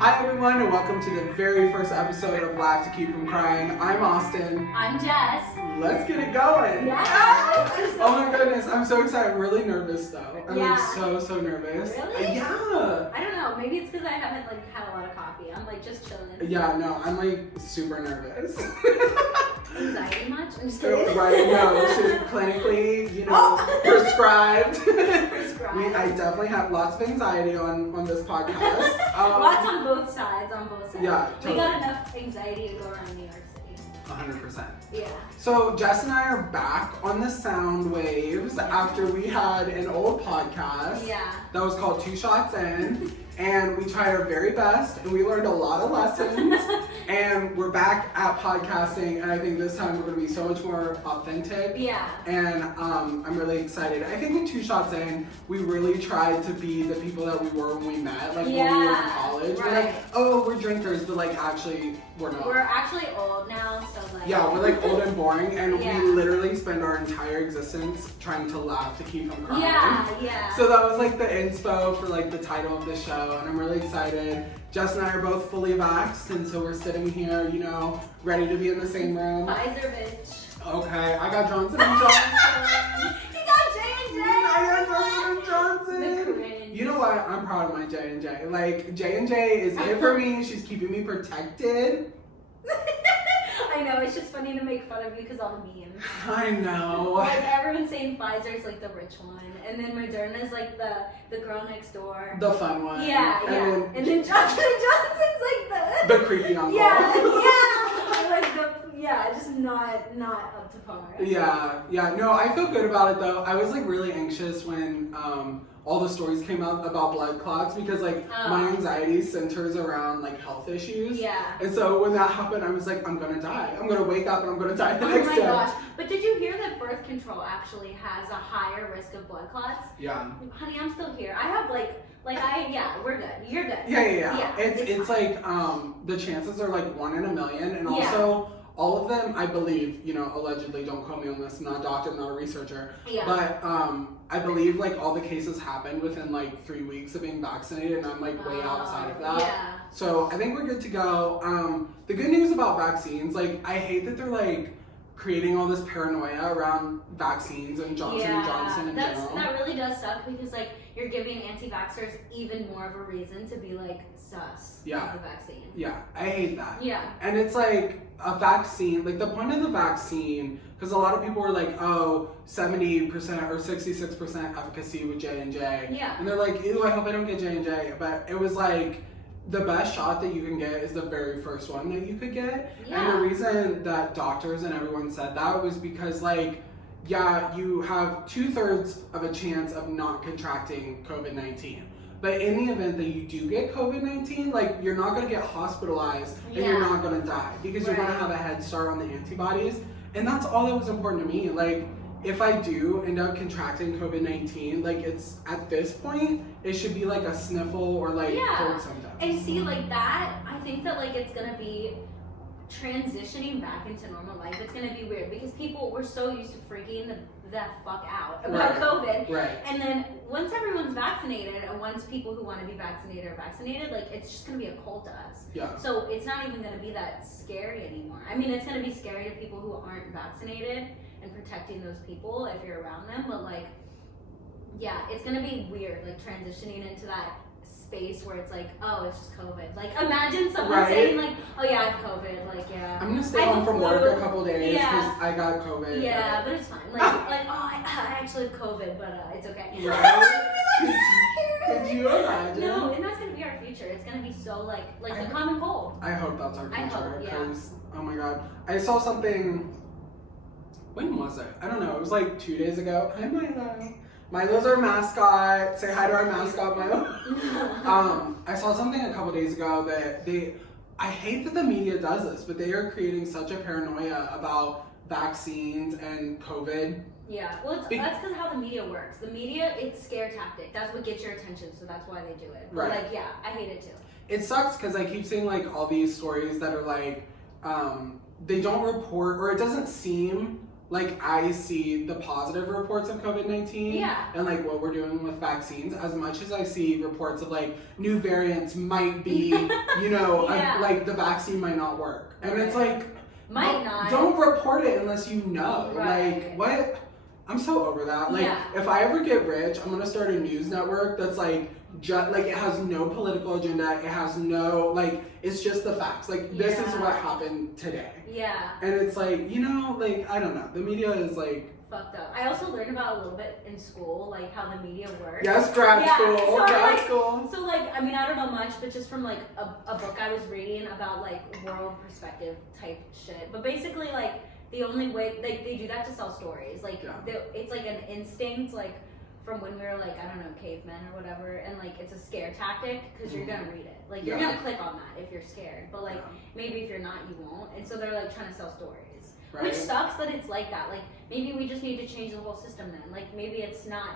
Hi everyone, and welcome to the very first episode of Laugh to Keep from Crying. I'm Austin. I'm Jess. Let's get it going. Yes. Oh my goodness, I'm so excited. I'm really nervous though. I'm like so nervous. Really? Yeah. I don't know. Maybe it's because I haven't had a lot of coffee. I'm just chilling. Yeah, no, I'm super nervous. Anxiety much? I'm just kidding. Right, no, so clinically, prescribed. I definitely have lots of anxiety on this podcast. Lots on both sides. Yeah, totally. We got enough anxiety to go around New York City. 100%. Yeah. So Jess and I are back on the sound waves after we had an old podcast that was called 2 Shots In, and we tried our very best and we learned a lot of lessons and we're back at podcasting, and I think this time we're going to be so much more authentic. Yeah. And I'm really excited. I think with 2 Shots In, we really tried to be the people that we were when we met, when we were in college. Right. We're like, oh, we're drinkers, but actually we're not. We're actually old now, so yeah, we're old and boring, and we literally spend our entire existence trying to laugh to keep from crying. Yeah. So that was the inspo for the title of the show, and I'm really excited. Jess and I are both fully vaxxed, and so we're sitting here, ready to be in the same room. Pfizer, bitch. Okay, I got Johnson & Johnson. He got J&J. I got Johnson & Johnson. The You know what? I'm proud of my J&J. J&J is it for me. She's keeping me protected. I know, it's just funny to make fun of you because all the memes. I know. Everyone's saying Pfizer's the rich one, and then Moderna's the girl next door. The fun one. Yeah. And then Johnson & Johnson's the creepy uncle. Just not up to par. Yeah. No, I feel good about it though. I was really anxious when all the stories came out about blood clots because my anxiety centers around health issues. Yeah. And so when that happened, I was I'm gonna die. I'm gonna wake up and I'm gonna die the next day. Oh my gosh. But did you hear that birth control actually has a higher risk of blood clots? Yeah. Honey, I'm still here. I have we're good. You're good. Yeah. It's the chances are 1 in a million, and also all of them, I believe, allegedly, don't quote me on this, I'm not a doctor, I'm not a researcher, but I believe all the cases happened within 3 weeks of being vaccinated, and I'm way outside of that. Yeah. So I think we're good to go. The good news about vaccines, I hate that they're creating all this paranoia around vaccines and Johnson & Johnson in general. That really does suck because you're giving anti-vaxxers even more of a reason to be sus of the vaccine. Yeah, I hate that. Yeah. And it's a vaccine, the point of the vaccine, because a lot of people were 70% or 66% efficacy with J&J. Yeah. And they're ew, I hope I don't get J&J. But it was the best shot that you can get is the very first one that you could get. Yeah. And the reason that doctors and everyone said that was because you have 2/3 of a chance of not contracting COVID-19. But in the event that you do get COVID-19, you're not going to get hospitalized and you're not going to die because you're going to have a head start on the antibodies. And that's all that was important to me. If I do end up contracting COVID-19, it's at this point, it should be a sniffle or cold symptoms. And see, that, I think that it's going to be transitioning back into normal life. It's going to be weird because people were so used to freaking the fuck out about COVID. Right. And then once everyone's vaccinated and once people who want to be vaccinated are vaccinated, it's just going to be a cold to us. Yeah. So it's not even going to be that scary anymore. I mean, it's going to be scary to people who aren't vaccinated and protecting those people if you're around them. But it's going to be weird, transitioning into that space where it's oh, it's just COVID. Imagine someone saying oh yeah, I have COVID. I'm gonna stay home from work a couple days because I got COVID. Yeah, but it's fine. Oh, I actually have COVID, but it's okay. Right? Could you imagine? No, and that's gonna be our future. It's gonna be so the common cold. I hope that's our future because yeah. Oh my god, I saw something. When was it? I don't know. It was 2 days ago. Hi Milo. Milo's our mascot. Say hi to our mascot, Milo. I saw something a couple days ago that I hate that the media does this, but they are creating such a paranoia about vaccines and COVID. Yeah, well, that's because how the media works. The media, it's scare tactic. That's what gets your attention, so that's why they do it. But right. I hate it too. It sucks because I keep seeing all these stories that are they don't report, or it doesn't seem like I see the positive reports of COVID-19 Yeah. and like what we're doing with vaccines as much as I see reports of like new variants might be, you know, Yeah. like the vaccine might not work. And it's like, Might not. don't report it unless you know. Right. Like, what? I'm so over that. Like, Yeah. if I ever get rich, I'm gonna start a news network that's like, like it has no political agenda. It has no, like, it's just the facts. Like, this is Yeah. what happened today. Yeah. And it's like, you know, like, I don't know. The media is like, Fucked up. I also learned about a little bit in school, like how the media works. yes, grad Yeah, school, so grad like- school. So like, I mean, I don't know much, but just from like a book I was reading about like world perspective type shit. But basically, like the only way, like they do that to sell stories. Like Yeah. it's like an instinct, like from when we were like, I don't know, cavemen or whatever, and like it's a scare tactic because you're gonna read it. Like you're Yeah. gonna click on that if you're scared, but like maybe if you're not, you won't. And so they're like trying to sell stories. Right. Which sucks that it's like that. Like, maybe we just need to change the whole system then. Like, maybe it's not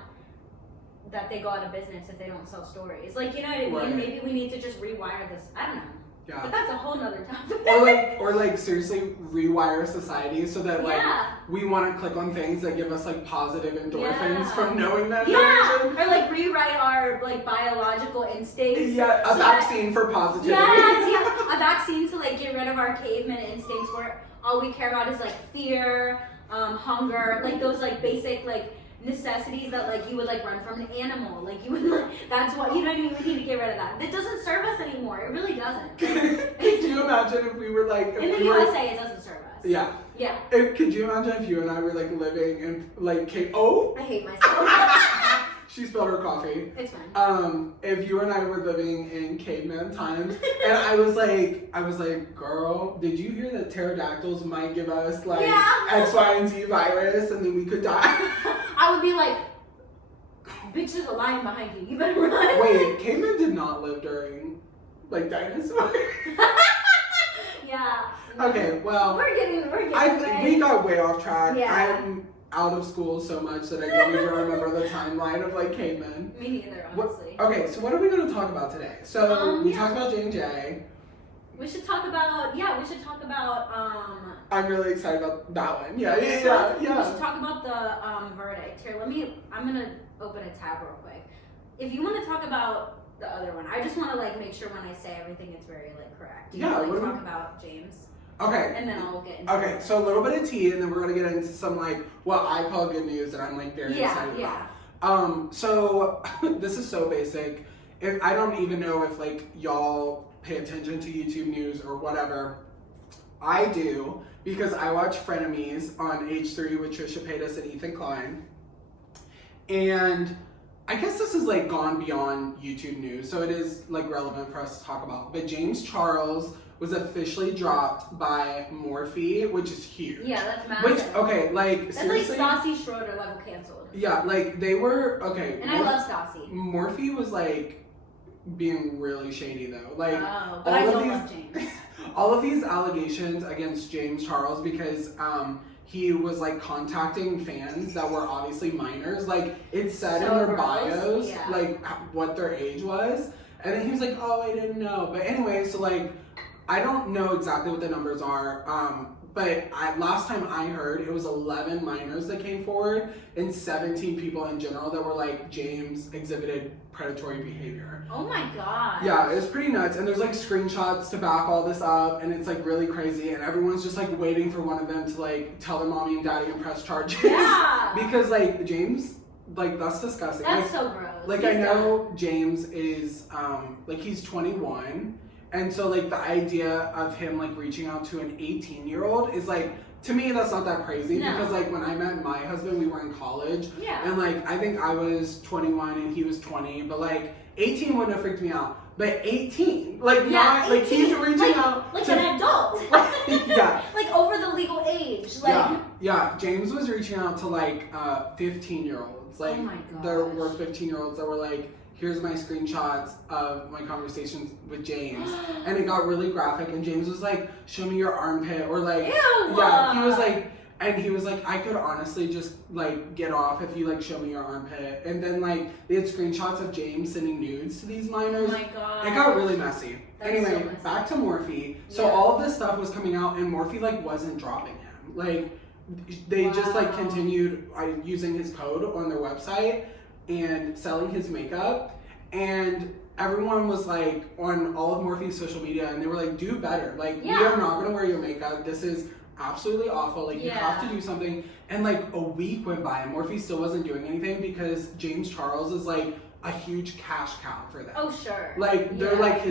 that they go out of business if they don't sell stories. Like, you know what I mean? Right. Maybe we need to just rewire this. I don't know. Yeah. But that's a whole nother topic. Or like seriously rewire society so that like Yeah. we want to click on things that give us like positive endorphins Yeah. from knowing that Yeah. information. Or like rewrite our like biological instincts. Yeah, a so that- vaccine for positivity. Yes. A vaccine to like get rid of our caveman instincts where all we care about is like fear, hunger, like those like basic like necessities that like you would like run from an animal. Like you would like, that's what, you know what I mean? We need to get rid of that. That doesn't serve us anymore. It really doesn't. Could you imagine if we were like if In the we were, USA, it doesn't serve us. Yeah. Yeah. Could you imagine if you and I were like living in like I hate myself. she spilled her coffee. It's fine. If you and I were living in caveman times, and I was like, girl, did you hear that pterodactyls might give us like Yeah. X, Y, and Z virus, and then we could die? I would be like, bitch, there's a lion behind you. You better run. Wait, cavemen did not live during like dinosaurs. Yeah. Okay, well, We're getting away. we got way off track. Yeah. I'm out of school so much that I don't even remember the timeline of like cavemen. Me neither, honestly. Okay, so what are we going to talk about today? So we talked about J&J. We should talk about, I'm really excited about that one. Yeah. We should talk about the verdict. Here, I'm gonna open a tab real quick. If you want to talk about the other one, I just want to like make sure when I say everything it's very like correct. Do you Yeah, want to what like do talk about James? Okay. And then I'll get into Okay, so a little bit of tea, and then we're gonna get into some like what I call good news that I'm like very excited about. So this is so basic. I don't even know if like y'all pay attention to YouTube news or whatever. I do because I watch Frenemies on H3 with Trisha Paytas and Ethan Klein. And I guess this is like gone beyond YouTube news, so it is like relevant for us to talk about. But James Charles was officially dropped by Morphe, which is huge. Yeah, that's massive. That's seriously. Like Stassi Schroeder level canceled. Yeah, like they were And I love Stassi. Morphe was like being really shady though. Like but I don't love James. all of these allegations against James Charles because he was like contacting fans that were obviously minors. Like it said in their bios like what their age was. And then he was like, oh, I didn't know. But anyway, so like I don't know exactly what the numbers are. But last time I heard, it was 11 minors that came forward and 17 people in general that were like, James exhibited predatory behavior. Oh my god. Yeah, it was pretty nuts. And there's like screenshots to back all this up, and it's like really crazy. And everyone's just like waiting for one of them to like tell their mommy and daddy and press charges. Yeah. Because like James, like that's disgusting. That's like, so gross. Like I know James is like he's 21. And so, like, the idea of him, like, reaching out to an 18-year-old is, like, to me, that's not that crazy. No. Because, like, when I met my husband, we were in college. Yeah. And, like, I think I was 21 and he was 20. But, like, 18 wouldn't have freaked me out. But 18, like, not, 18, like, he's reaching out. Like to, an adult. Yeah. Like, over the legal age. Like, Yeah. James was reaching out to, like, 15-year-olds. Like, oh my there gosh. were 15-year-olds that were, like, here's my screenshots of my conversations with James. And it got really graphic, and James was like, show me your armpit, or like, Ew. yeah, he was like, I could honestly just like get off if you like show me your armpit. And then like, they had screenshots of James sending nudes to these minors. Oh my god. It got really messy. That's Anyway, so messy. back to Morphe. So Yeah. all of this stuff was coming out, and Morphe like wasn't dropping him. Like, they just like Wow. continued using his code on their website and selling his makeup, and everyone was like on all of Morphe's social media, and they were like, do better, like we Yeah. are not gonna wear your makeup, this is absolutely awful, like you have to do something. And like a week went by and Morphe still wasn't doing anything because James Charles is like a huge cash cow for them. Oh, sure. Like they're Yeah. like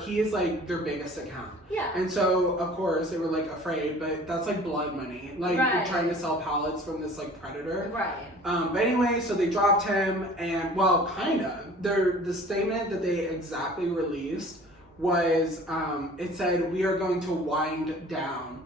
he is like their biggest account. Yeah. And so of course they were like afraid, but that's like blood money. Like Right. you're trying to sell palettes from this like predator. Right. But anyway, so they dropped him, and well, kind of. The statement that they exactly released was it said, we are going to wind down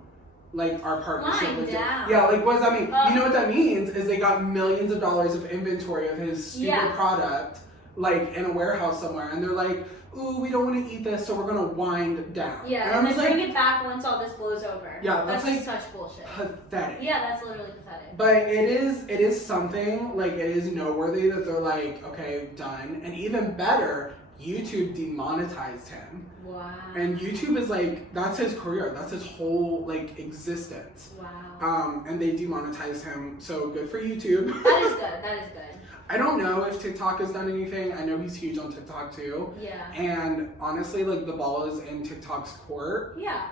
like our partnership Wind with you. down. Yeah, like what does that mean? You know what that means is they got millions of dollars of inventory of his stupid product like in a warehouse somewhere, and they're like, ooh, we don't want to eat this, so we're gonna wind down. Yeah, and then like, bring it back once all this blows over. Yeah, that's like such bullshit. Pathetic. Yeah, that's literally pathetic. But it is something, like it is noteworthy that they're like, okay, done. And even better, YouTube demonetized him. Wow. And YouTube is like, that's his career, that's his whole like existence. Wow. And they demonetized him, so good for YouTube. That is good. That is good. I don't know if TikTok has done anything. I know he's huge on TikTok too. Yeah. And honestly, like the ball is in TikTok's court. Yeah.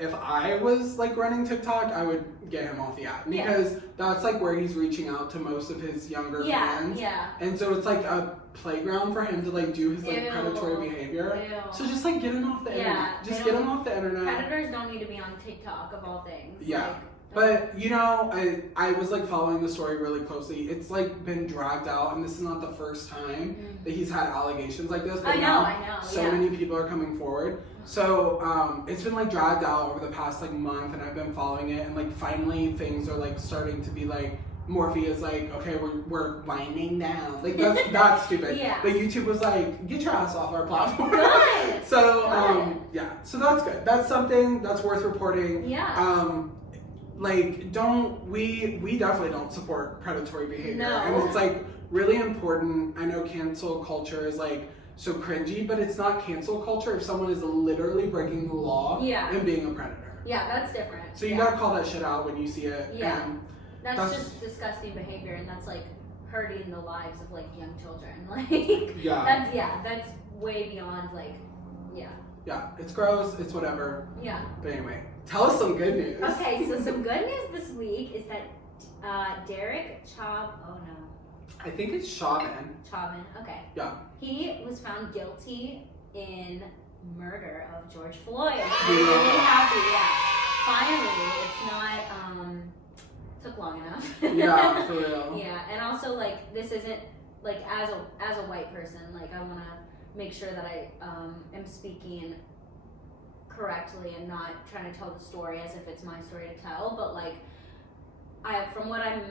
If I was like running TikTok, I would get him off the app because that's like where he's reaching out to most of his younger fans. Yeah. And so it's like a playground for him to like do his like predatory behavior. Ew. So just like get him off the internet. Just get him off the internet. Predators don't need to be on TikTok of all things. Yeah. Like, but you know, I was like following the story really closely. It's like been dragged out, and this is not the first time that he's had allegations like this. But I know. So many people are coming forward. So it's been like dragged out over the past like month, and I've been following it, and like finally things are like starting to be like, Morphe is like, okay, we're winding down. Like that's stupid. Yeah. But YouTube was like, get your ass off our platform. Good. So yeah, so that's good. That's something that's worth reporting. Yeah. Like we definitely don't support predatory behavior. No. And it's like really important. I know cancel culture is like so cringy, but it's not cancel culture if someone is literally breaking the law and being a predator. Yeah, that's different. So you gotta call that shit out when you see it. Yeah. And that's just disgusting behavior, and that's like hurting the lives of like young children. Like that's way beyond like yeah, it's gross, it's whatever. Yeah. But anyway, tell us some good news. Okay, so some good news this week is that Derek I think it's Chauvin. Okay. Yeah. He was found guilty in murder of George Floyd. I'm Yeah. really happy. Yeah. Finally, it's not took long enough. Yeah, for real. Yeah, and also like this isn't like as a white person, like I want to make sure that I am speaking correctly and not trying to tell the story as if it's my story to tell, but like from what I'm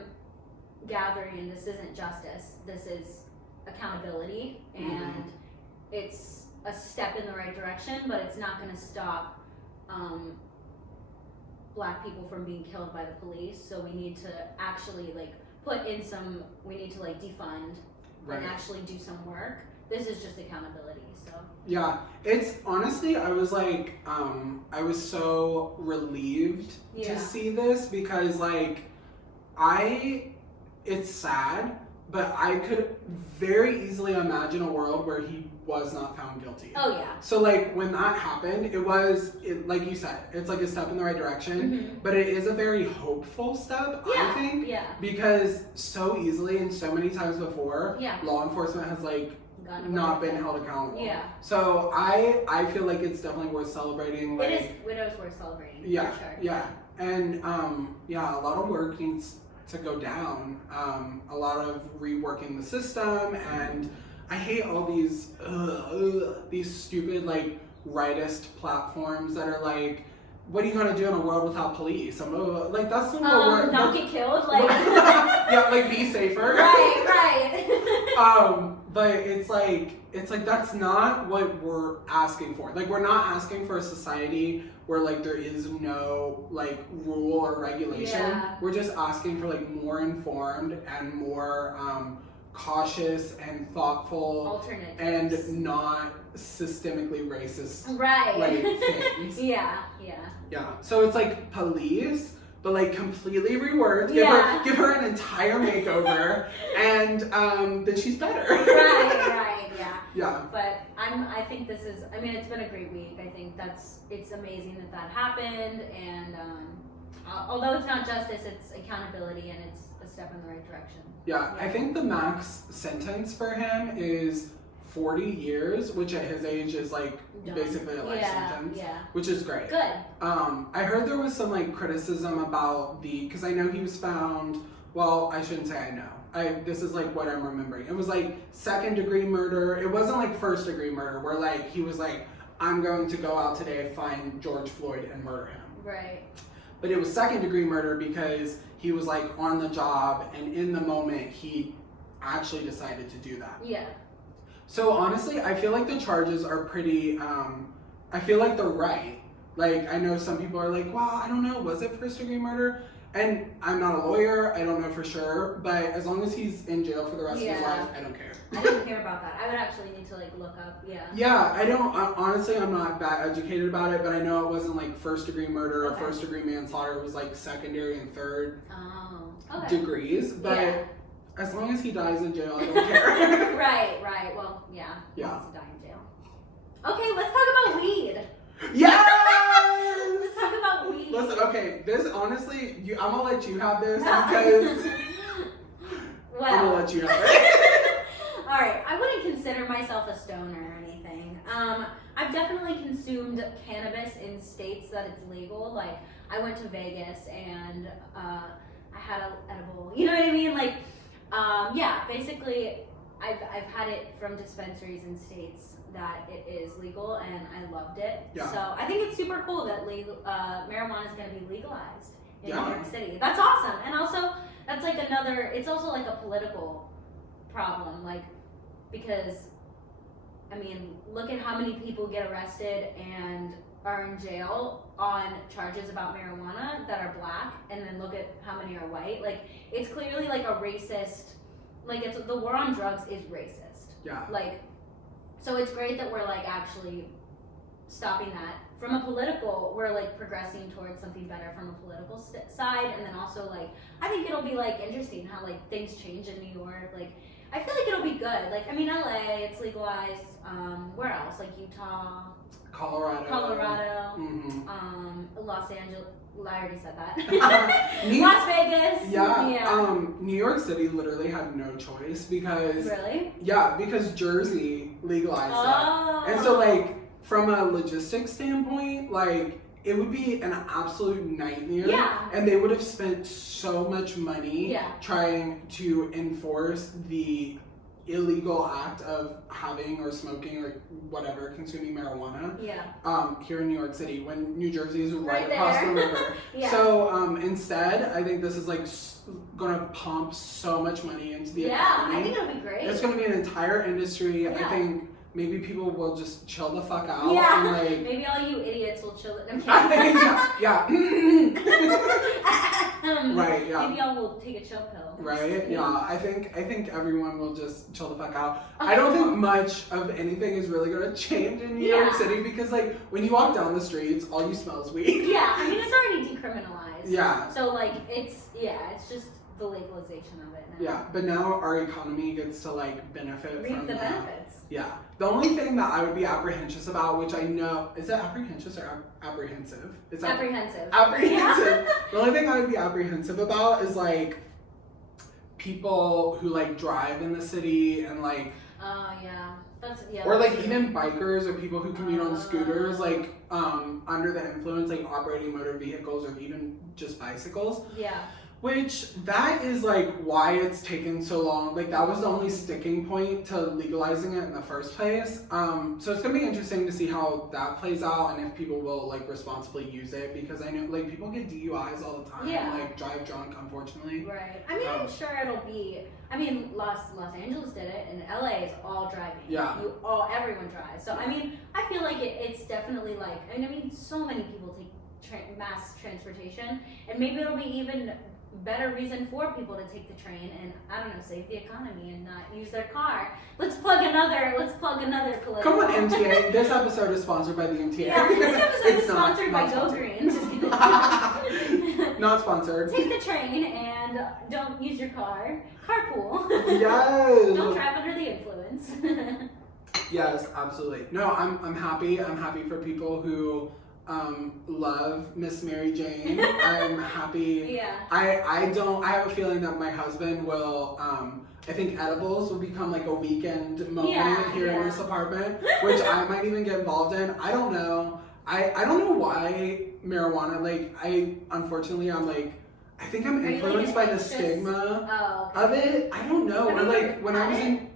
gathering, this isn't justice, this is accountability, and it's a step in the right direction, but it's not going to stop Black people from being killed by the police. So we need to actually like we need to like defund and actually do some work. This is just accountability. So yeah, it's honestly, I was like I was so relieved to see this because like it's sad, but I could very easily imagine a world where he was not found guilty. Oh yeah. So like when that happened, it like you said, it's like a step in the right direction, but it is a very hopeful step, I think. Yeah. Because so easily and so many times before, law enforcement has like not been held accountable. Yeah. So I feel like it's definitely worth celebrating. Like, it is worth celebrating. Yeah. For sure. Yeah. And a lot of work needs to go down. A lot of reworking the system, and I hate all these stupid like rightist platforms that are like, what are you gonna do in a world without police? I'm like, that's not what we're not get killed, like yeah, like be safer. Right. But it's like that's not what we're asking for. Like we're not asking for a society where like there is no like rule or regulation. Yeah. We're just asking for like more informed and more cautious and thoughtful alternatives and not systemically racist right like things. yeah So it's like police but like completely reworked. Give her an entire makeover, and then she's better. Right, yeah. Yeah. But I think this is, I mean, it's been a great week. I think it's amazing that happened, and although it's not justice, it's accountability, and it's a step in the right direction. Yeah, I think the max sentence for him is 40 years, which at his age is like basically a life sentence, which is great. Good. I heard there was some like criticism about because I know he was found, well, I shouldn't say I know. This is like what I'm remembering. It was like 2nd-degree murder. It wasn't like 1st-degree murder where like he was like, I'm going to go out today, find George Floyd and murder him. Right. But it was 2nd-degree murder because he was like on the job, and in the moment he actually decided to do that. Yeah. So honestly, I feel like the charges are pretty, I feel like they're right. Like, I know some people are like, well, I don't know, was it 1st-degree murder? And I'm not a lawyer, I don't know for sure, but as long as he's in jail for the rest of his life, I don't care. I don't care about that. I would actually need to like look up, Yeah, I don't, honestly, I'm not that educated about it, but I know it wasn't like 1st-degree murder or 1st-degree manslaughter. It was like 2nd and 3rd degrees, but as long as he dies in jail, I don't care. Right. Well, he wants to die in jail. Okay, let's talk about weed. Yes! Let's talk about weed. Listen, okay, this honestly, I'm gonna let you have this because I'm gonna let you have it. Alright, I wouldn't consider myself a stoner or anything. I've definitely consumed cannabis in states that it's legal. Like, I went to Vegas and I had an edible, you know what I mean? Like, basically, I've had it from dispensaries in states that it is legal, and I loved it. Yeah. So I think it's super cool that marijuana is going to be legalized in New York City. That's awesome. And also, that's like it's also like a political problem, like, because, I mean, look at how many people get arrested and are in jail on charges about marijuana that are black, and then look at how many are white. Like, it's clearly like a racist, like, it's the war on drugs is racist. Yeah. Like, so it's great that we're like actually stopping that. From a political, we're like progressing towards something better from a political side, and then also like I think it'll be like interesting how like things change in New York. Like, I feel like it'll be good. Like, I mean, LA, it's legalized. Where else? Like Utah, Colorado, Los Angeles. I already said that. Las Vegas. Yeah. New York City literally had no choice because. Really? Yeah, because Jersey legalized it. And so, like, from a logistics standpoint, like, it would be an absolute nightmare. Yeah. And they would have spent so much money trying to enforce the illegal act of having or smoking or whatever, consuming marijuana here in New York City when New Jersey is right across the river. So instead, I think this is like gonna pump so much money into the economy. I think it'll be great. It's gonna be an entire industry. I think maybe people will just chill the fuck out. Yeah, and like, maybe all you idiots will chill it. Right, yeah. Maybe y'all will take a chill pill. Right, yeah. I think everyone will just chill the fuck out. I don't think much of anything is really gonna change in New York City because like when you walk down the streets, all you smell is weed. Yeah, I mean it's already decriminalized. Yeah. So like it's just the legalization of it now. Yeah, but now our economy gets to like benefit Reap the benefits. Yeah. The only thing that I would be apprehensive about, which I know, is it apprehensive or apprehensive? It's apprehensive. Apprehensive. The only thing I would be apprehensive about is like people who like drive in the city and like. Or like even bikers or people who commute on scooters, like under the influence, like operating motor vehicles or even just bicycles. Yeah. Which, that is like why it's taken so long. Like that was the only sticking point to legalizing it in the first place. So it's gonna be interesting to see how that plays out and if people will like responsibly use it, because I know like people get DUIs all the time and like drive drunk, unfortunately. Right. I mean, I'm sure it'll be. I mean, Los Angeles did it, and LA is all driving. Yeah. Everyone drives. So I mean, I feel like it's definitely like. I mean, so many people take mass transportation, and maybe it'll be even better reason for people to take the train and I don't know, save the economy and not use their car. Let's plug another political. Come on, MTA. This episode is sponsored by the MTA. Yeah, this episode is sponsored by Go Green. Not sponsored. Take the train and don't use your car. Carpool. Yes. Don't drive under the influence. Yes, absolutely. No, I'm happy. I'm happy for people who love Miss Mary Jane. I'm happy. Yeah. I have a feeling that my husband will I think edibles will become like a weekend moment here in this apartment, which I might even get involved in. I don't know. I don't know why marijuana, like unfortunately I'm like, I think I'm influenced by the stigma of it. I don't know. Or like when I was in,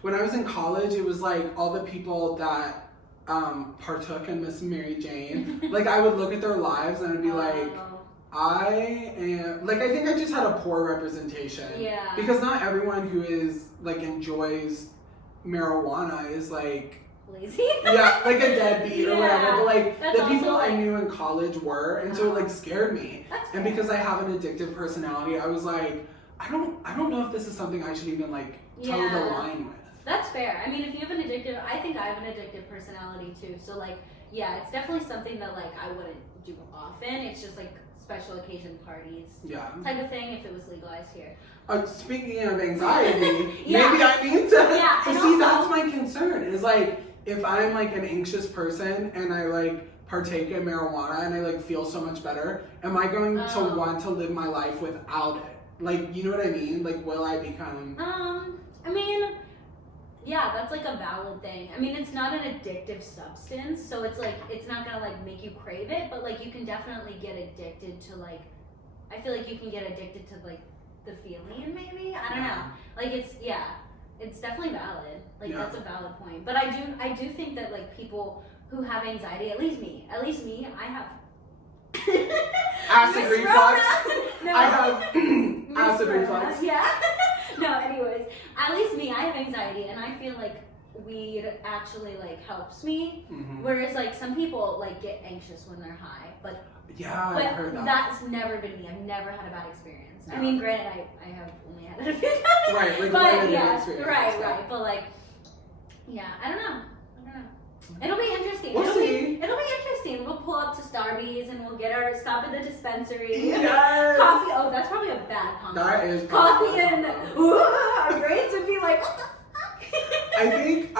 when I was in college, it was like all the people that partook in Miss Mary Jane, like I would look at their lives and I'd be like, I am, like, I think I just had a poor representation. Yeah. Because not everyone who is, like, enjoys marijuana is, like... lazy? Yeah, like a deadbeat or whatever. But, like, the people I knew in college were, and so it, like, scared me. And because I have an addictive personality, I was like, I don't know if this is something I should even, like, toe the line with. That's fair. I mean, if you have an addictive... I think I have an addictive personality, too. So, like, yeah, it's definitely something that, like, I wouldn't do often. It's just, like... special occasion parties type of thing if it was legalized here. Speaking of anxiety, maybe I need to see that's my concern is like if I'm like an anxious person and I like partake in marijuana and I like feel so much better, am I going to want to live my life without it? Like, you know what I mean? Like, will I become I mean, yeah, that's like a valid thing. I mean, it's not an addictive substance, so it's like, it's not gonna like make you crave it, but like you can definitely get addicted to like, I feel like you can get addicted to like the feeling maybe? I don't know. Like it's definitely valid. Like that's a valid point. But I do think that like people who have anxiety, at least me, I have acid reflux. No. I have acid reflux. Yeah. No, anyways, at least me, I have anxiety, and I feel like weed actually like helps me. Mm-hmm. Whereas like some people like get anxious when they're high, but I've heard that. That's never been me. I've never had a bad experience. No. I mean, granted, I have only had it a few times. Right, like but right. But like, I don't know. It'll be interesting. It'll be interesting. We'll pull up to Starbucks and we'll stop at the dispensary. Yes. Coffee. Oh, that's probably a bad comment. That is coffee and our grades would be like, what the fuck? I think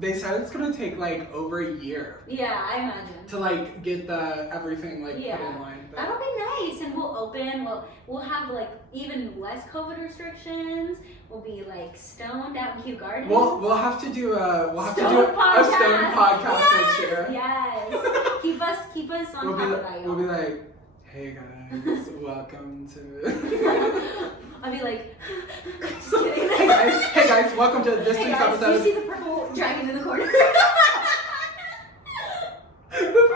they said it's gonna take like over a year. Yeah, I imagine. To like get everything like put in line. But that'll be nice, and we'll open. We'll have like even less COVID restrictions. We'll be like stoned out in Kew Gardens. We'll have to do a stone podcast next year. Yes. keep us on top of that. We'll be like, hey guys, welcome to. I'll be like, just kidding. Hey guys, welcome to this week's episode. Do you see the purple dragon in the corner? The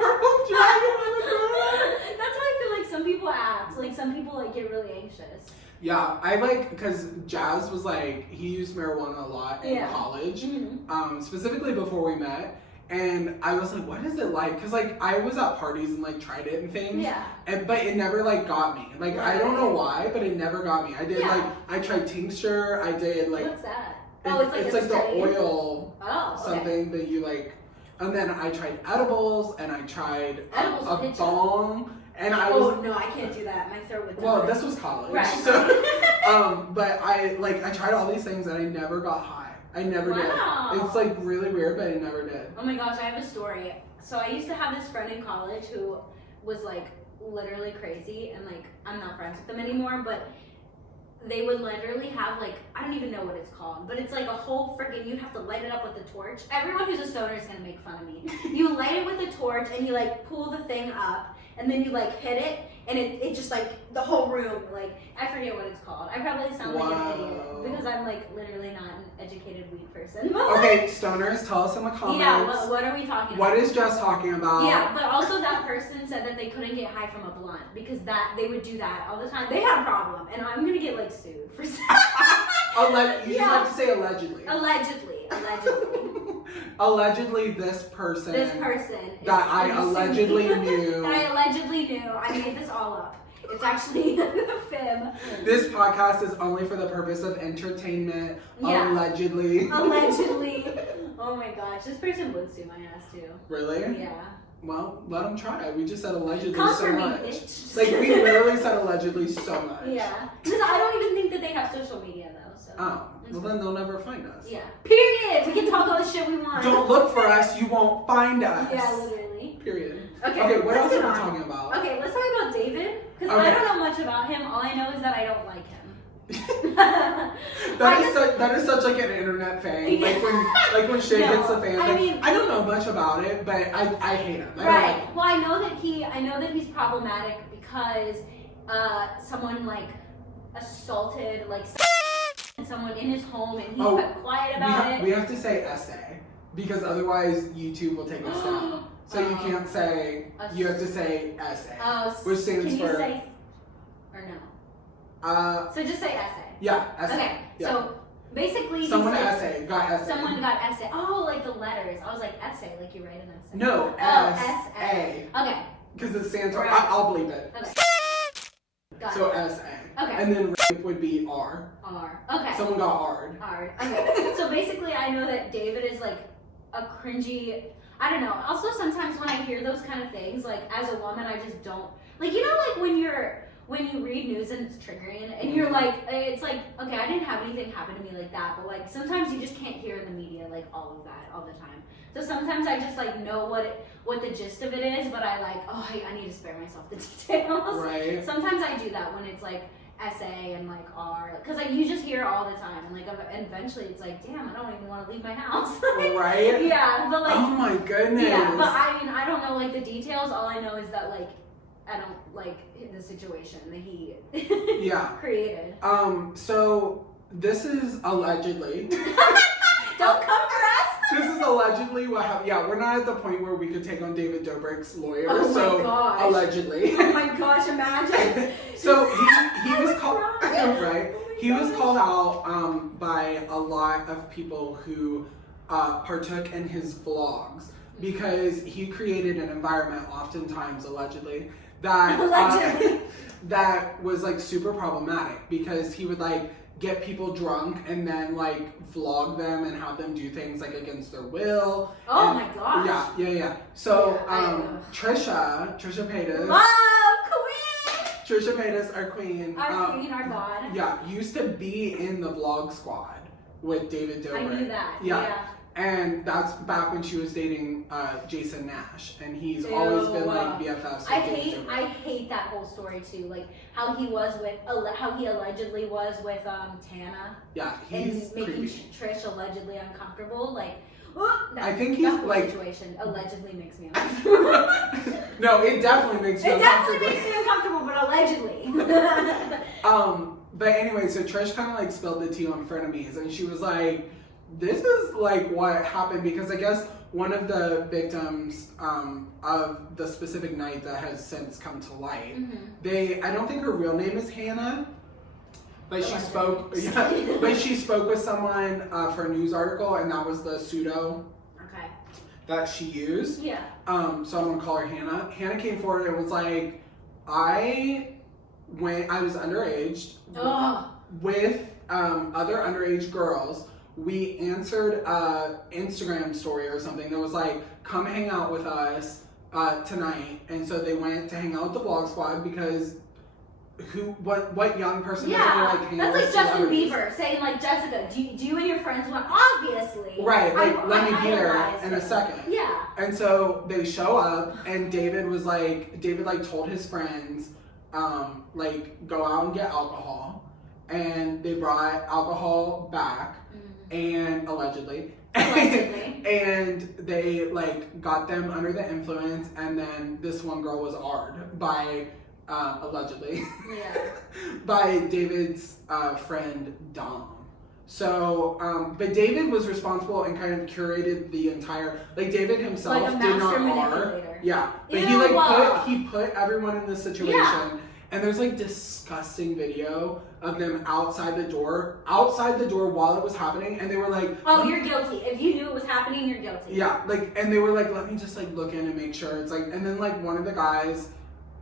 purple dragon in the corner. That's how I feel like some people act. Like some people like get really anxious. Yeah, I like, because Jazz was like, he used marijuana a lot in college, specifically before we met, and I was like, what is it like? Because like, I was at parties and like tried it and things, but it never like got me. Like, I don't know why, but it never got me. I did like, I tried tincture, I did like... What's that? It's like the oil something that you like, and then I tried edibles, and I tried a bong. And I was... Oh, no, I can't do that. My throat would die. Well, this was college. Right. So, but I tried all these things and I never got high. I never did. It's like really weird, but I never did. Oh my gosh, I have a story. So I used to have this friend in college who was like literally crazy, and like I'm not friends with them anymore, but they would literally have like, I don't even know what it's called, but it's like a whole freaking, you have to light it up with a torch. Everyone who's a stoner is gonna make fun of me. You light it with a torch and you like pull the thing up, and then you like hit it, and it just like the whole room, like I forget what it's called. I probably sound like an idiot because I'm like literally not an educated weed person. Okay, stoners, tell us in the comments. Yeah, what are we talking about? What is Jess talking about? Yeah, but also that person said that they couldn't get high from a blunt because they would do that all the time. They had a problem, and I'm gonna get like sued for. You just have to say allegedly. Allegedly. Allegedly, this person that I allegedly knew. I made this all up. It's actually a fib. This podcast is only for the purpose of entertainment. Yeah. Allegedly. Oh my gosh, this person would sue my ass too. Really? Yeah. Well, let them try. We just said allegedly Come so for me, much. bitch. Like, we literally said allegedly so much. Yeah. Because I don't even think that they have social media, though. So. Oh, well then they'll never find us. Yeah. Period. We can talk all the shit we want. Don't look for us, you won't find us. Yeah, literally. Period. Okay, what else let's are we get on. talking about? Okay, let's talk about David. Because Okay. I don't know much about him. All I know is that I don't like him. that is such like an internet thing. Like when shit No, hits the fan. I Like, mean- I don't know much about it, but I hate him. I don't Right. like him. Well, I know that he's problematic because someone like assaulted like someone in his home and he kept quiet about it. We have to say essay because otherwise YouTube will take us down. So you can't say. You have to say essay, which stands can you for. say or no? So just say essay. Yeah, essay. Okay. Yeah. So basically, Someone he said, essay got essay. Someone got essay. Oh, like the letters. I was like essay, like you write an essay. No, S-A. Okay. Because it stands for. Right. I'll believe it. Okay. Got So it. S-A. Okay. And then rape would be R. R. Okay. Someone got R'd. Hard. Okay. So basically, I know that David is like a cringy. I don't know. Also, sometimes when I hear those kind of things, like as a woman, I just don't like. You know, like when you read news and it's triggering, and you're like, it's like, okay, I didn't have anything happen to me like that, but like sometimes you just can't hear in the media like all of that all the time. So sometimes I just like know what the gist of it is, but I like, I need to spare myself the details. Right. Sometimes I do that when it's like essay and like R, because like you just hear all the time, and like eventually it's like, damn, I don't even want to leave my house. Right? Yeah, but like, oh my goodness. yeah, but I mean, I don't know like the details. All I know is that like I don't like the situation that he created. So this is allegedly. Don't come for us. This is allegedly what happened. Yeah, we're not at the point where we could take on David Dobrik's lawyer. Oh my so gosh. allegedly. Oh my gosh, imagine. So he was called right. Oh my He was gosh. called out by a lot of people who partook in his vlogs because he created an environment, oftentimes allegedly, that Allegedly. that was like super problematic because he would like get people drunk and then like vlog them and have them do things like against their will. Oh and, my gosh. Yeah. So Yeah, Trisha Paytas. Love queen. Trisha Paytas, our queen. Our queen, our god. Yeah, used to be in the vlog squad with David Dobrik. I knew that. Yeah. Yeah. And that's back when she was dating Jason Nash, and he's always been like BFFs with David Dobrik. I hate that whole story too, like how he allegedly was with Tana. Yeah, And he's making creepy. Trish allegedly uncomfortable, like. I think he's that whole like situation allegedly makes me uncomfortable. No, it definitely makes me It definitely uncomfortable. makes me uncomfortable, but allegedly. But anyway, so Trish kind of like spilled the tea on frenemies, and she was like, "This is like what happened," because I guess one of the victims of the specific night that has since come to light, I don't think her real name is Hannah. But she spoke. Yeah, but she spoke with someone for a news article, and that was the pseudo that she used. Yeah. So I'm gonna call her Hannah. Hannah came forward and was like, I was underage with other underage girls. We answered a Instagram story or something that was like, come hang out with us tonight. And so they went to hang out with the Vlog Squad because what young person doesn't like hang out that's with like Justin celebrities? Bieber saying like, Jessica, do you and your friends want? Obviously. Right, like let me be there idolize in a him. second. Yeah. And so they show up, and David told his friends, like go out and get alcohol, and they brought alcohol back, and allegedly. And they like got them under the influence, and then this one girl was R'd by allegedly by David's friend Dom. So, but David was responsible and kind of curated the entire, like David himself Like a did not master R. manipulator. Yeah, but Ew. he put everyone in this situation. Yeah. And there's like disgusting video of them outside the door while it was happening, and they were like, "Oh, you're guilty. If you knew it was happening, you're guilty." Yeah, like, and they were like, "Let me just like look in and make sure." It's like, and then like one of the guys,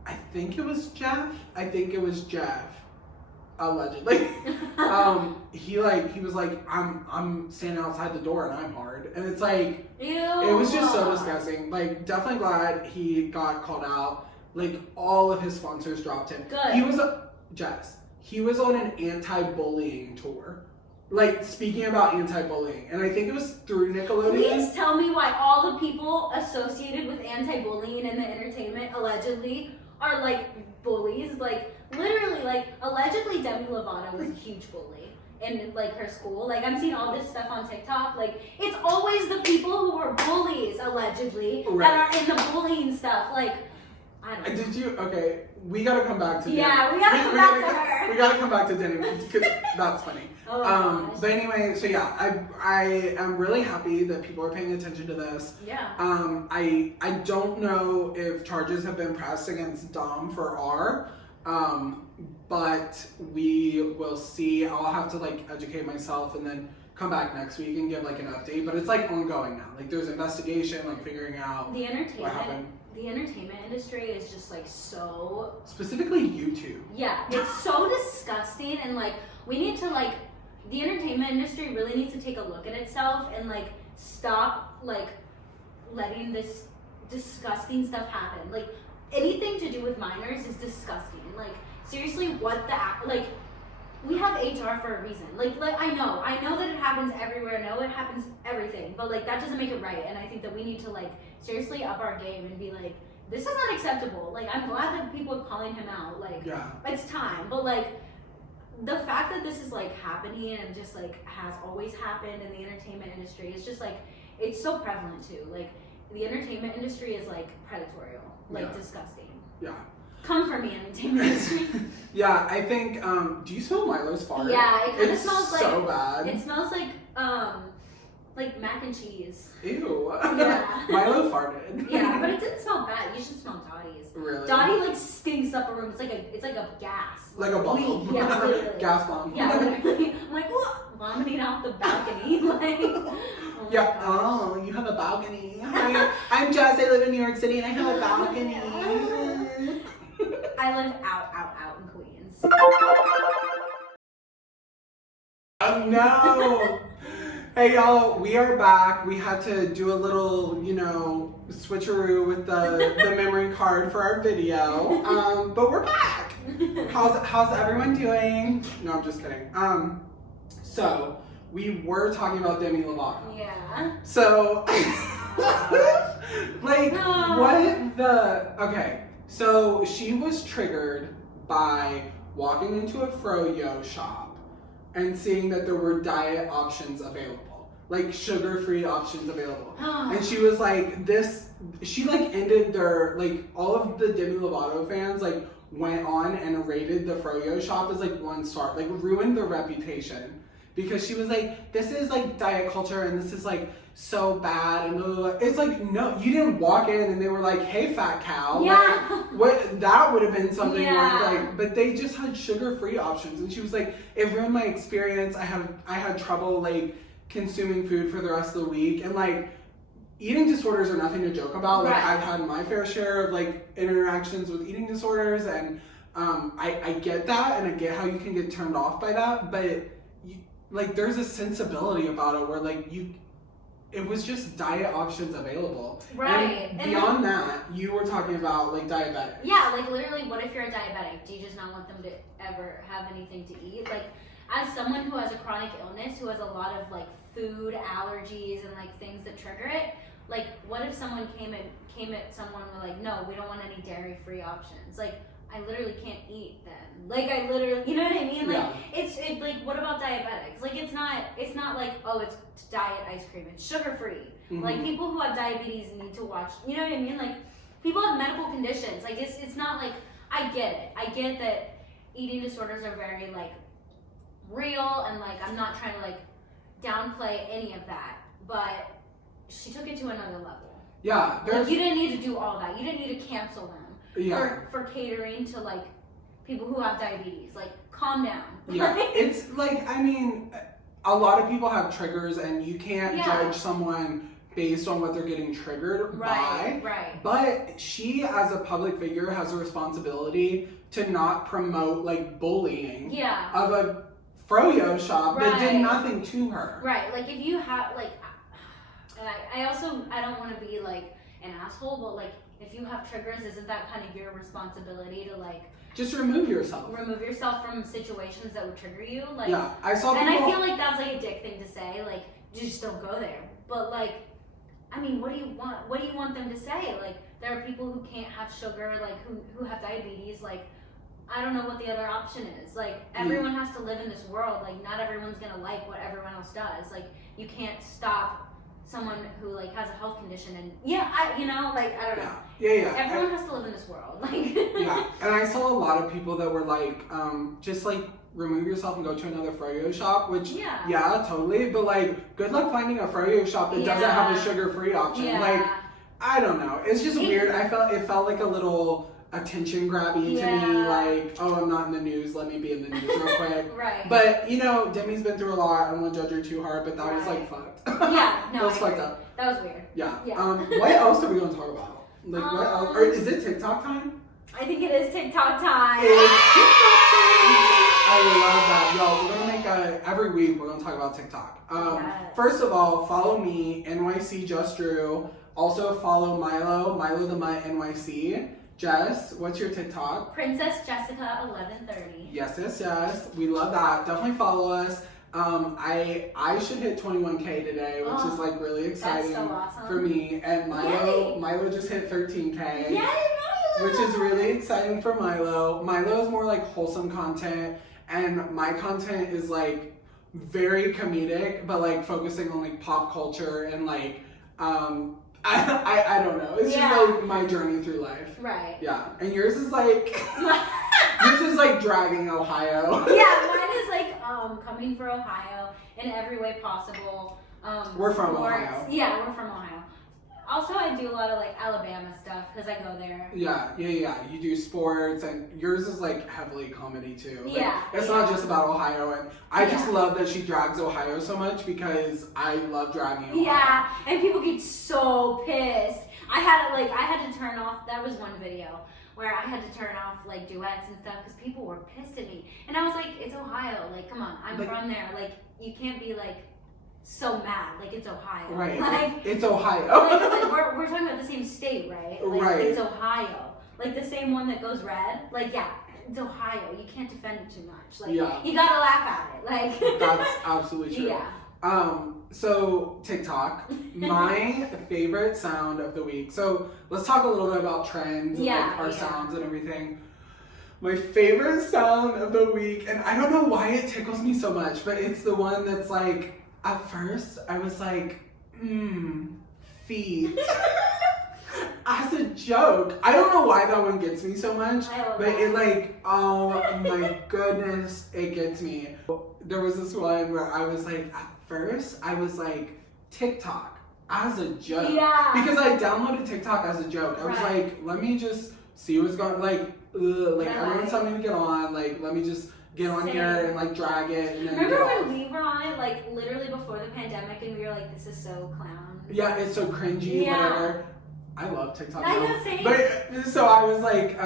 I think it was Jeff. allegedly. He was like, I'm standing outside the door and I'm hard. And it's like, Ew. it was just so disgusting. Like, definitely glad he got called out. Like, all of his sponsors dropped him. Good. He was, Jess, he was on an anti-bullying tour. Like, speaking about anti-bullying. And I think it was through Nickelodeon. Please tell me why all the people associated with anti-bullying in the entertainment allegedly are like bullies. Like, literally, like, allegedly Demi Lovato was a huge bully in like her school. Like, I'm seeing all this stuff on TikTok. Like, it's always the people who were bullies allegedly that are in the bullying stuff. Like, I don't know. Did you? Okay, we gotta come back to Demi. Yeah, we gotta come back to her. We gotta come back to Demi because that's funny. Oh my gosh. But anyway, so yeah, I am really happy that people are paying attention to this. Yeah. I don't know if charges have been pressed against Dom for R. But we will see. I'll have to like educate myself and then come back next week and give like an update. But it's like ongoing now. Like there's investigation, like figuring out The what happened. The entertainment industry is just like so, Specifically YouTube. yeah, it's so disgusting, and like we need to like, the entertainment industry really needs to take a look at itself and like stop like letting this disgusting stuff happen. Like anything to do with minors is disgusting. Like seriously, what the like, we have HR for a reason. Like I know that it happens everywhere. I know it happens everything, but like that doesn't make it right. And I think that we need to like seriously up our game and be like, this is unacceptable. Like I'm glad that people are calling him out. Like Yeah. it's time. But like the fact that this is like happening and just like has always happened in the entertainment industry is just like, it's so prevalent too. Like the entertainment industry is like predatory, like disgusting. Yeah. Come for me, entertainment industry. Yeah, I think. Do you smell Milo's fart? Yeah, it kind of It's smells like so bad. It smells like mac and cheese. Ew. Yeah. Milo farted. Yeah, but it didn't smell bad. You should smell Dottie's. Really? Dottie like stinks up a room. It's like a gas. Like a bomb. Yeah, literally. Gas bomb. Yeah, literally. I'm like, what? Vomiting out the balcony. Like, oh my Yeah. gosh. Oh, you have a balcony. Hi, I'm Jess. I live in New York City and I have a balcony. I live out in Queens. Oh no! Hey y'all, we are back. We had to do a little, switcheroo with the memory card for our video. But we're back. How's everyone doing? No, I'm just kidding. So we were talking about Demi Lovato. Yeah. So, like, okay. So she was triggered by walking into a froyo shop and seeing that there were diet options available, like sugar-free options available. And she was like, she like ended their, like, all of the Demi Lovato fans like went on and rated the froyo shop as like 1 star, like ruined their reputation. Because she was like, this is like diet culture and this is like so bad and blah, blah, blah. It's like, no, you didn't walk in and they were like, hey fat cow. Yeah. Like, what, that would have been something Yeah. where like, but they just had sugar-free options. And she was like, it ruined my experience. I had trouble like consuming food for the rest of the week. And like, eating disorders are nothing to joke about. Like Right. I've had my fair share of like interactions with eating disorders and I get that and I get how you can get turned off by that, but like there's a sensibility about it where like it was just diet options available. Right. And beyond that, you were talking about like diabetics. Yeah, like literally, what if you're a diabetic? Do you just not want them to ever have anything to eat? Like, as someone who has a chronic illness, who has a lot of like food allergies and like things that trigger it, like what if someone came at someone with like, no, we don't want any dairy-free options. Like, I literally can't eat them. Like I literally, you know what I mean? Like it's like, what about diabetics? Like it's not like, oh, it's diet ice cream. It's sugar-free. Mm-hmm. Like people who have diabetes need to watch. You know what I mean? Like people have medical conditions. Like it's not like, I get it. I get that eating disorders are very like real and like I'm not trying to like downplay any of that, but she took it to another level. Yeah, like, you didn't need to do all that. You didn't need to cancel them. Yeah. For catering to like people who have diabetes. Like, calm down. Yeah, it's like, I mean, a lot of people have triggers and you can't judge someone based on what they're getting triggered by. Right. But she, as a public figure, has a responsibility to not promote like bullying of a froyo shop that did nothing to her. Right. Like if you have like, I don't want to be like an asshole, but like if you have triggers, isn't that kind of your responsibility to like just remove yourself from situations that would trigger you? Like, yeah, I saw and people... I feel like that's like a dick thing to say, like just don't go there. But like, I mean, what do you want? What do you want them to say? Like, there are people who can't have sugar, like who have diabetes. Like, I don't know what the other option is. Like, everyone has to live in this world. Like, not everyone's gonna like what everyone else does. Like, you can't stop someone who like has a health condition and I don't know. Yeah. Everyone has to live in this world. Like, yeah, and I saw a lot of people that were like, just like remove yourself and go to another froyo shop, which yeah, totally. But like, good luck finding a froyo shop that doesn't have a sugar-free option. Yeah. Like, I don't know. It's just weird. It felt like a little attention grabby to me. Like, oh, I'm not in the news. Let me be in the news real quick. Right. But you know, Demi's been through a lot. I don't want to judge her too hard, but that was like fucked. Yeah. No, that was fucked up. That was weird. Yeah. What else are we gonna talk about? Like, what else? Or is it TikTok time? I think it is TikTok time. It's TikTok time. I love that. Yo, we're gonna make every week we're gonna talk about TikTok. First of all, follow me, NYC Just Drew. Also follow Milo the Mutt NYC. Jess, what's your TikTok? Princess Jessica 1130. Yes. We love that. Definitely follow us. I should hit 21K today, which is like really exciting for me. And Milo just hit 13K. Yay, Milo! Which is really exciting for Milo. Milo is more like wholesome content, and my content is like very comedic, but like focusing on like pop culture and like I don't know. It's just like my journey through life. Right. Yeah. And yours is like yours is like dragging Ohio. Yeah, mine is like coming for Ohio in every way possible. We're from sports. Ohio. Yeah, we're from Ohio. Also, I do a lot of like Alabama stuff because I go there. Yeah. You do sports, and yours is like heavily comedy too. Like, it's not just about Ohio, and I just love that she drags Ohio so much because I love dragging Ohio. Yeah, and people get so pissed. I had to turn off. That was one video where I had to turn off like duets and stuff because people were pissed at me, and I was like, "It's Ohio. Like, come on, I'm from there. Like, you can't be like." So mad, like it's Ohio. Right. Like, it's Ohio. like we're talking about the same state, right? Like, right. It's Ohio. Like the same one that goes red. Like, yeah, it's Ohio. You can't defend it too much. Like, you gotta laugh at it. Like, that's absolutely true. Yeah. So TikTok, my favorite sound of the week. So let's talk a little bit about trends and like our sounds and everything. My favorite sound of the week, and I don't know why it tickles me so much, but it's the one that's like, at first, I was like, feet. As a joke. I don't know why that one gets me so much, but it like, oh my goodness, it gets me. There was this one where I was like, at first, I was like, TikTok as a joke. Yeah. Because I downloaded TikTok as a joke. I was like, let me just see what's going on. Like, everyone's telling me to get on. Like, let me just get on here and like drag it and then remember when we were on it like literally before the pandemic and we were like, this is so clown. Yeah, it's so cringy, whatever. I love TikTok now. I know, same. But so I was like,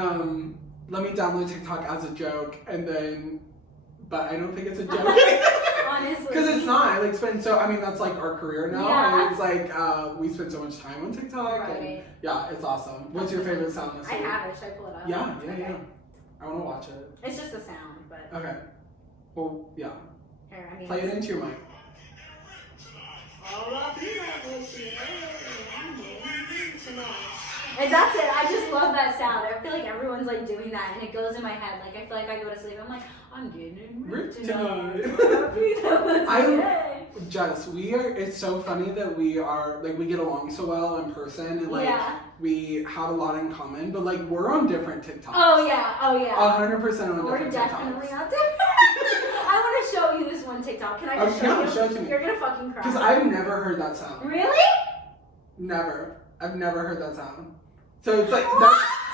let me download TikTok as a joke, and then, but I don't think it's a joke. Honestly. Because it's not. Like that's like our career now. Yeah. And it's like we spend so much time on TikTok. Right. And yeah, it's awesome. What's your favorite sound this week? I have it. Should I pull it up? Yeah. I want to watch it. It's just a sound, but. Okay. Well, yeah. Here, play it into your mic. And that's it. I just love that sound. I feel like everyone's like doing that, and it goes in my head. Like I feel like I go to sleep. I'm like, I'm getting ripped tonight. Jess, it's so funny that we are like we get along so well in person, and like we have a lot in common, but like we're on different TikToks. Oh yeah. 100% on different TikToks. We're definitely on different. I want to show you this one TikTok. Can I just show you? Show it to me. You're gonna fucking cry. Because I've never heard that sound. Really? Never. I've never heard that sound. So it's like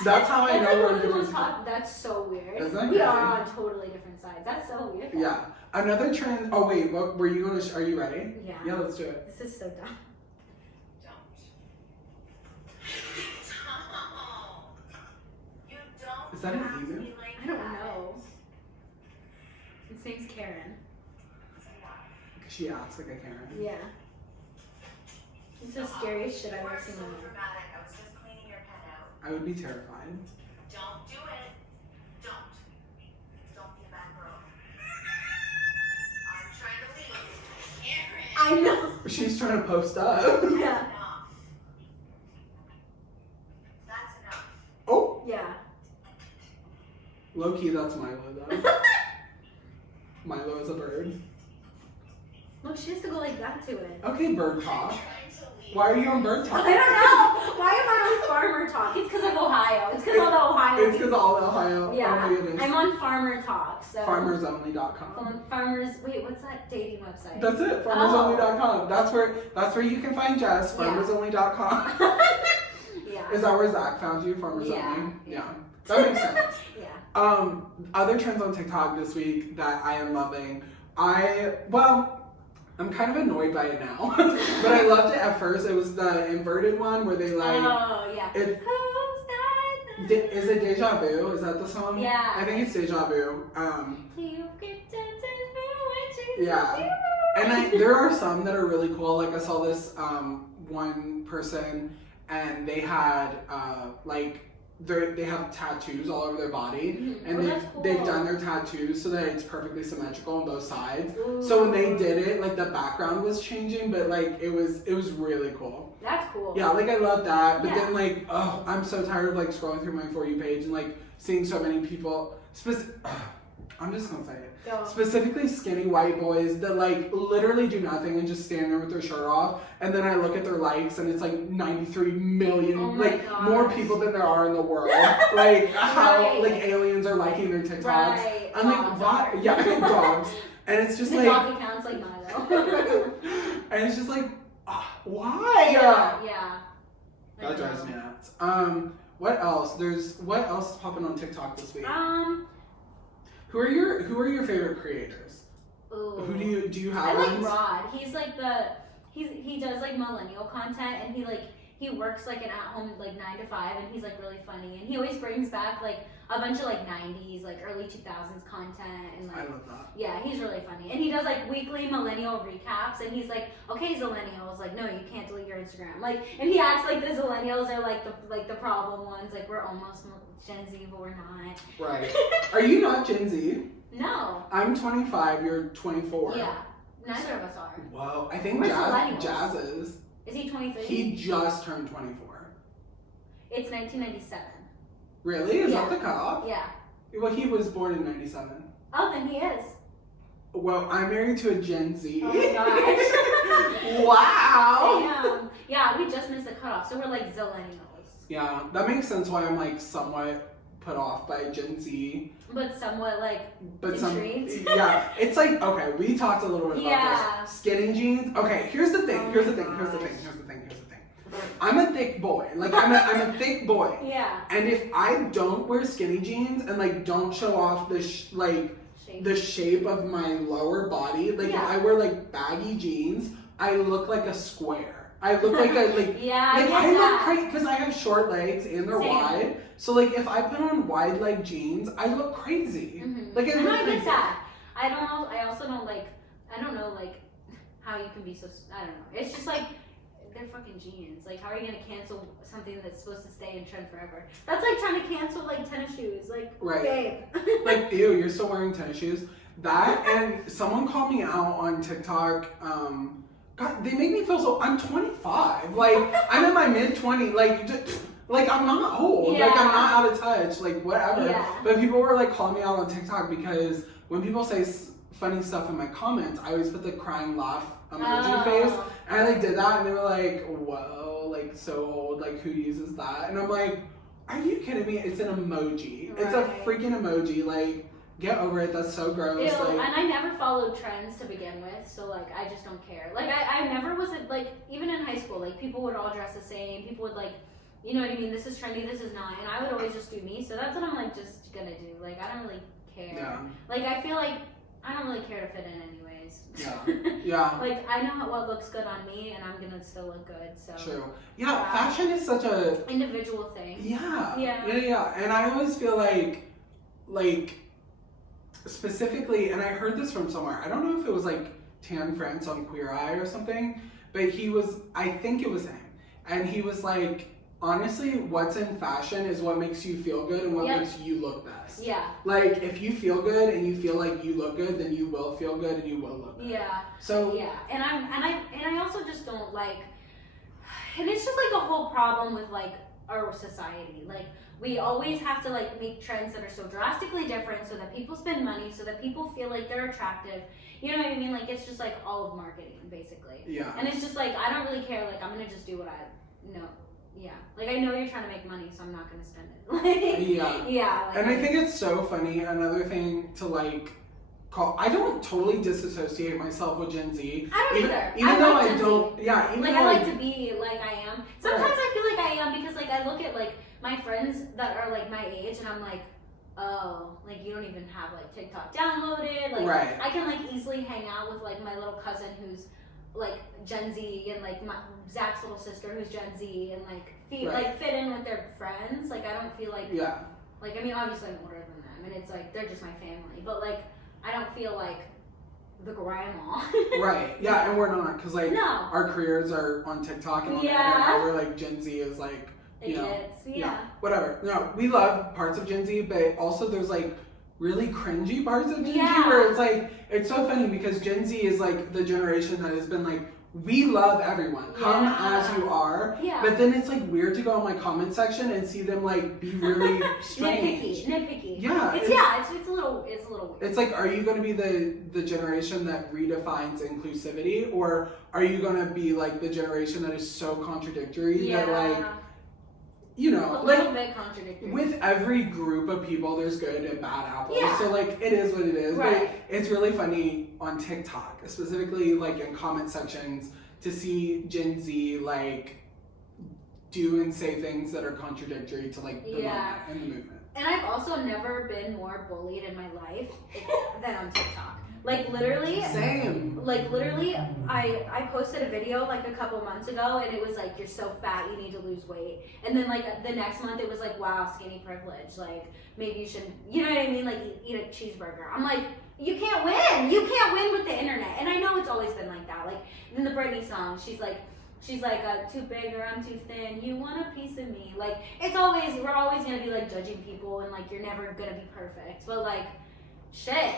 that's how I know we're on different sides. That's so weird. Isn't that we crazy? are on totally different sides. That's so weird. Yeah. Another trend. Oh wait, what were you going to? Are you ready? Yeah. Yeah, let's do it. This is so dumb. that an emu? I don't know. His name's Karen. She acts like a Karen. Yeah. It's the scariest shit I've ever seen in my life. I was just cleaning your pen out. I would be terrified. Don't do it. Don't. Don't be a bad girl. I'm trying to leave. Karen. I know. She's trying to post up. Yeah. That's enough. Oh, Yeah. low key, that's Milo though. Milo is a bird. Look, she has to go like that to it. Okay, bird talk. Trying to leave. Why are you on bird I talk? don't know. Why am I on farmer talk? It's because of Ohio. It's because all the Ohio. It's because all Ohio. Yeah. Oh my goodness. I'm on farmer talk. So Farmersonly.com. Farmers. Wait, what's that dating website? That's it. Farmersonly.com. That's where you can find Jess. Yeah. Farmersonly.com. Yeah. Is that where Zach found you? Farmers Yeah. Only? Yeah. That makes sense. Yeah. Other trends on TikTok this week that I am loving. I'm kind of annoyed by it now, but I loved it at first. It was the inverted one where they like. Oh yeah. It, Who's that? is it Deja Vu? Is that the song? Yeah. I think it's Deja Vu. Yeah. And there are some that are really cool. Like I saw this one person, and they had they have tattoos all over their body, Mm-hmm. and that's cool. they've done their tattoos so that it's perfectly symmetrical on both sides. Ooh. So when they did it, like the background was changing, but like it was really cool. That's cool. Yeah, like I love that. But Yeah. then like, oh, I'm so tired of like scrolling through my For You page and like seeing so many people. I'm just gonna say it. Go. Specifically skinny white boys that like literally do nothing and just stand there with their shirt off, and then I look at their likes and it's like 93 million, Oh my like gosh. more people than there are in the world. Like how Right. like aliens are liking their TikToks. Right. I'm like, Dogs why? are. Yeah, dogs. And it's just The like, dog accounts like Milo. and it's just like, why? Yeah. That drives me nuts. What else? What else is popping on TikTok this week? Who are your favorite creators? Ooh. Who do you have? I like ones? Rod. He's like he does like millennial content, and he works like an at-home like 9 to 5, and he's like really funny, and he always brings back like a bunch of like 90s like early 2000s content, and I like love that. yeah, he's really funny, and he does like weekly millennial recaps, and he's like, okay, Zillennials, like no, you can't delete your Instagram, like, and he acts like the Zillennials are like the problem ones, like we're almost Gen Z, but we're not. Right. Are you not Gen Z? No. I'm 25. You're 24. Yeah. Neither of us are. Whoa. I think We're millennials. Jazz is. Is he 23? He just turned 24. It's 1997. Really? Is Yeah. that the cutoff? Yeah. Well, he was born in 97. Oh, then he is. Well, I'm married to a Gen Z. Oh my gosh. Wow. Damn. Yeah, we just missed the cutoff, so we're like Zillennials. Yeah, that makes sense why I'm like somewhat put off by Gen Z. But somewhat like But intrigued. yeah, it's like, okay, we talked a little bit about Yeah. this. Skinny jeans. Okay, here's the thing. Oh Here's the my thing. Here's the gosh. thing. Here's the thing. Here's the thing. I'm a thick boy. Like I'm a thick boy. Yeah. And if I don't wear skinny jeans and like don't show off the Shape. the shape of my lower body, like Yeah. if I wear like baggy jeans, I look like a square. I look like a like Yeah, like I I get look that. crazy because I have short legs and they're Same. wide. So like if I put on wide leg jeans, I look crazy. Mm-hmm. Like I I know, look I crazy. get that. I don't know. I also don't like. I don't know like how you can be so. I don't know. It's just like they're fucking jeans. Like how are you gonna cancel something that's supposed to stay in trend forever? That's like trying to cancel like tennis shoes. Like Right. babe. Like ew, you're still wearing tennis shoes. That and someone called me out on TikTok. God, they make me feel so. I'm 25. Like I'm in my mid 20s. Like I'm not old. Yeah. Like I'm not out of touch. Like whatever. Yeah. But people were like calling me out on TikTok because when people say funny stuff in my comments, I always put the crying laugh emoji face, and I like did that, and they were like, "Whoa, like so old. Like who uses that?" And I'm like, "Are you kidding me? It's an emoji. It's a Right. freaking emoji. Like." Get over it. That's so gross. Ew, Like, and I never followed trends to begin with, so like I just don't care. Like I never was like even in high school, like people would all dress the same. People would like, you know what I mean? This is trendy, this is not, and I would always just do me. So that's what I'm like just gonna do. Like I don't really care. yeah. Like I feel like I don't really care to fit in anyways. Yeah. Like, I know what looks good on me, and I'm gonna still look good, so. True. Yeah, fashion is such a... individual thing. Yeah. And I always feel like, specifically, and I heard this from somewhere, I don't know if it was like Tan France on Queer Eye or something, but I think it was him, and he was like, honestly, what's in fashion is what makes you feel good and what makes you look best. Yeah. Like, if you feel good and you feel like you look good, then you will feel good and you will look good. Yeah. So yeah, and I also just don't like, and it's just like a whole problem with like our society. Like, we always have to like make trends that are so drastically different so that people spend money, so that people feel like they're attractive. You know what I mean? Like, it's just like all of marketing, basically. Yeah. And it's just like, I don't really care. Like, I'm gonna just do what I know. Yeah. Like, I know you're trying to make money, so I'm not gonna spend it. Like, yeah. Yeah. Like, and I think it's so funny. Another thing to like call. I don't totally disassociate myself with Gen Z. I don't either. Even though like I Gen don't. Z. Yeah. Even like, though I like to be like I am. Sometimes I feel like I am because like I look at like my friends that are like my age, and I'm like, oh, like you don't even have like TikTok downloaded. Like, right. I can like easily hang out with like my little cousin who's like Gen Z, and like Zach's little sister who's Gen Z, and like fit in with their friends. Like, I don't feel like like, I mean, obviously I'm older than them, and it's like they're just my family, but like I don't feel like the grandma. Right. Yeah, and we're not, because like No. our careers are on TikTok and on the Yeah. internet, where like Gen Z is like, you know, Idiots. whatever. No, we love parts of Gen Z, but also there's like really cringy parts of Gen Z Yeah. where it's like, it's so funny because Gen Z is like the generation that has been like, we love everyone, come as you are. Yeah. But then it's like weird to go on my comment section and see them like be really strange. Nitpicky. Yeah. It's a little weird. It's like, are you going to be the generation that redefines inclusivity, or are you going to be like the generation that is so contradictory that like, you know, a little bit contradictory. With every group of people, there's good and bad apples. Yeah. So like, it is what it is. Right. But it's really funny on TikTok, specifically like in comment sections, to see Gen Z like do and say things that are contradictory to like the moment and the movement. And I've also never been more bullied in my life than on TikTok. Like, literally. Same. Like, literally, I posted a video like a couple months ago, and it was like, you're so fat, you need to lose weight. And then like the next month it was like, wow, skinny privilege. Like, maybe you should, you know what I mean? Like, eat a cheeseburger. I'm like, you can't win. You can't win with the internet. And I know it's always been like that. Like, in the Britney song, she's like, too big or I'm too thin. You want a piece of me. Like, we're always gonna be like judging people, and like you're never gonna be perfect. But like, shit.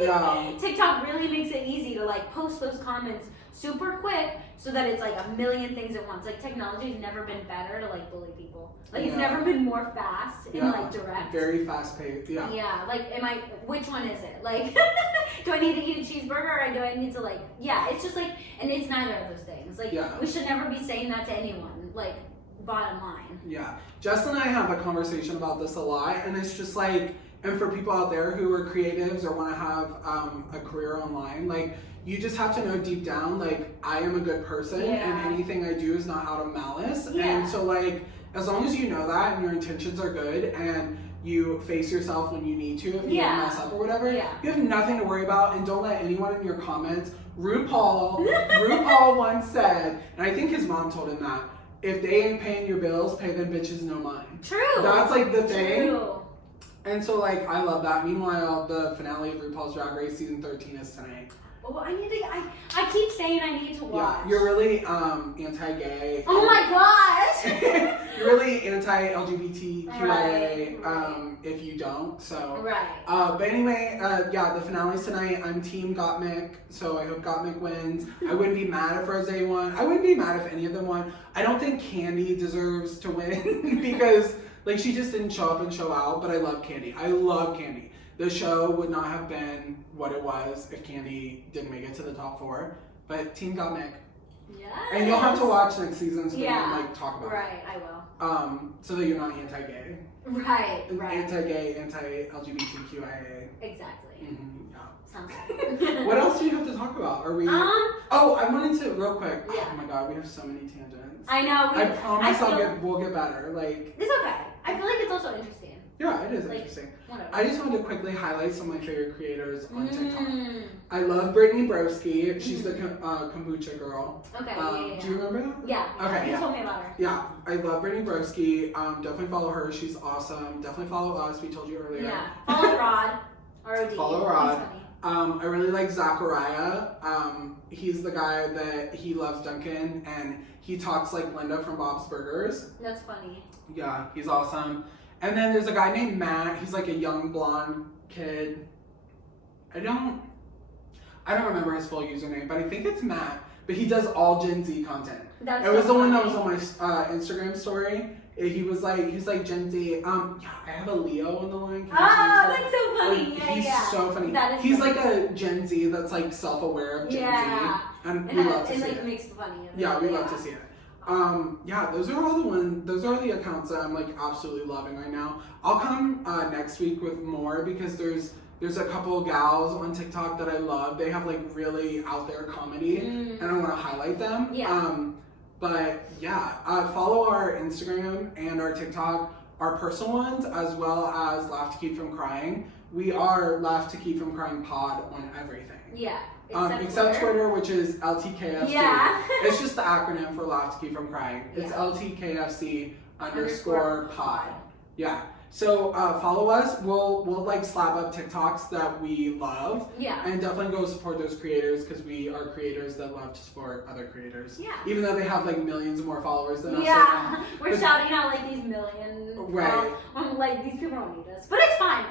Yeah. TikTok really makes it easy to like post those comments super quick so that it's like a million things at once. Like, technology's never been better to like bully people. Like, it's never been more fast and like direct. Very fast paced. Yeah. Yeah. Like, which one is it? Like, do I need to eat a cheeseburger, or do I need to like, it's just like, and it's neither of those things. Like, we should never be saying that to anyone. Like, bottom line. Yeah. Jess and I have a conversation about this a lot, and it's just like, and for people out there who are creatives or want to have a career online, like, you just have to know deep down, like, I am a good person, and anything I do is not out of malice. And so, like, as long as you know that and your intentions are good and you face yourself when you need to, if you don't mess up or whatever, you have nothing to worry about. And don't let anyone in your comments, RuPaul once said, and I think his mom told him that, if they ain't paying your bills, pay them bitches no mind. True. That's like the thing. True. And so, like, I love that. Meanwhile, the finale of RuPaul's Drag Race season 13 is tonight. Oh, I keep saying I need to watch. Yeah, you're really anti-gay. Oh my gosh! You're really anti-LGBTQIA Right. If you don't, so. Right. But anyway, the finale's tonight. I'm team Gottmik, so I hope Gottmik wins. I wouldn't be mad if Rose won. I wouldn't be mad if any of them won. I don't think Candy deserves to win because, like, she just didn't show up and show out, but I love Candy. I love Candy. The show would not have been what it was if Candy didn't make it to the top 4. But Team Gottmik. Yes. And you'll have to watch next season so we can like talk about Right, I will. it. So that you're not anti-gay. Right. Anti-gay, anti-LGBTQIA. Exactly. Mm-hmm, yeah. Sounds good. What else do you have to talk about? Are we? Oh, I wanted to real quick. Yeah. Oh my god, we have so many tangents. I know. I promise we'll get better. Like, it's okay. I feel like it's also interesting. Yeah, it is Like, interesting. Whatever. I just wanted to quickly highlight some of my favorite creators on TikTok. Mm. I love Brittany Broski. She's the kombucha girl. Okay, Do you remember that? Yeah. Okay, You yeah. told me about her. Yeah, I love Brittany Broski. Definitely follow her. She's awesome. Definitely follow us. We told you earlier. Yeah. Follow Rod. R-O-D. Follow Rod. He's funny. I really like Zachariah. He's the guy that he loves Duncan, and he talks like Linda from Bob's Burgers. That's funny. Yeah, he's awesome. And then there's a guy named Matt. He's like a young blonde kid. I don't remember his full username, but I think it's Matt. But he does all Gen Z content. That's It was so the one that funny. was on my Instagram story. He's like Gen Z. Yeah, I have a Leo on the line. Can Oh, you change that's so funny. that? Yeah, He's yeah. so funny. That is He's funny. like a Gen Z that's like self-aware of Gen Yeah. Z, and It we has- love to it see like it. makes it funny. Yeah, we love to see it. Yeah, those are the accounts that I'm like absolutely loving right now. I'll come next week with more because there's a couple of gals on TikTok that I love. They have like really out there comedy, and I want to highlight them. Yeah. But yeah, follow our Instagram and our TikTok, our personal ones, as well as Laugh to Keep from Crying. We are Laugh to Keep from Crying Pod on everything. Yeah. Except Twitter, which is LTKFC. Yeah. It's just the acronym for Laugh to Keep from Crying. It's Yeah. LTKFC _ pod. Yeah. So follow us. We'll like slap up TikToks that we love. Yeah. And definitely go support those creators because we are creators that love to support other creators. Yeah. Even though they have like millions more followers than us. Yeah, we're But- shouting out like these million. Right. Like these people don't need us, but it's fine.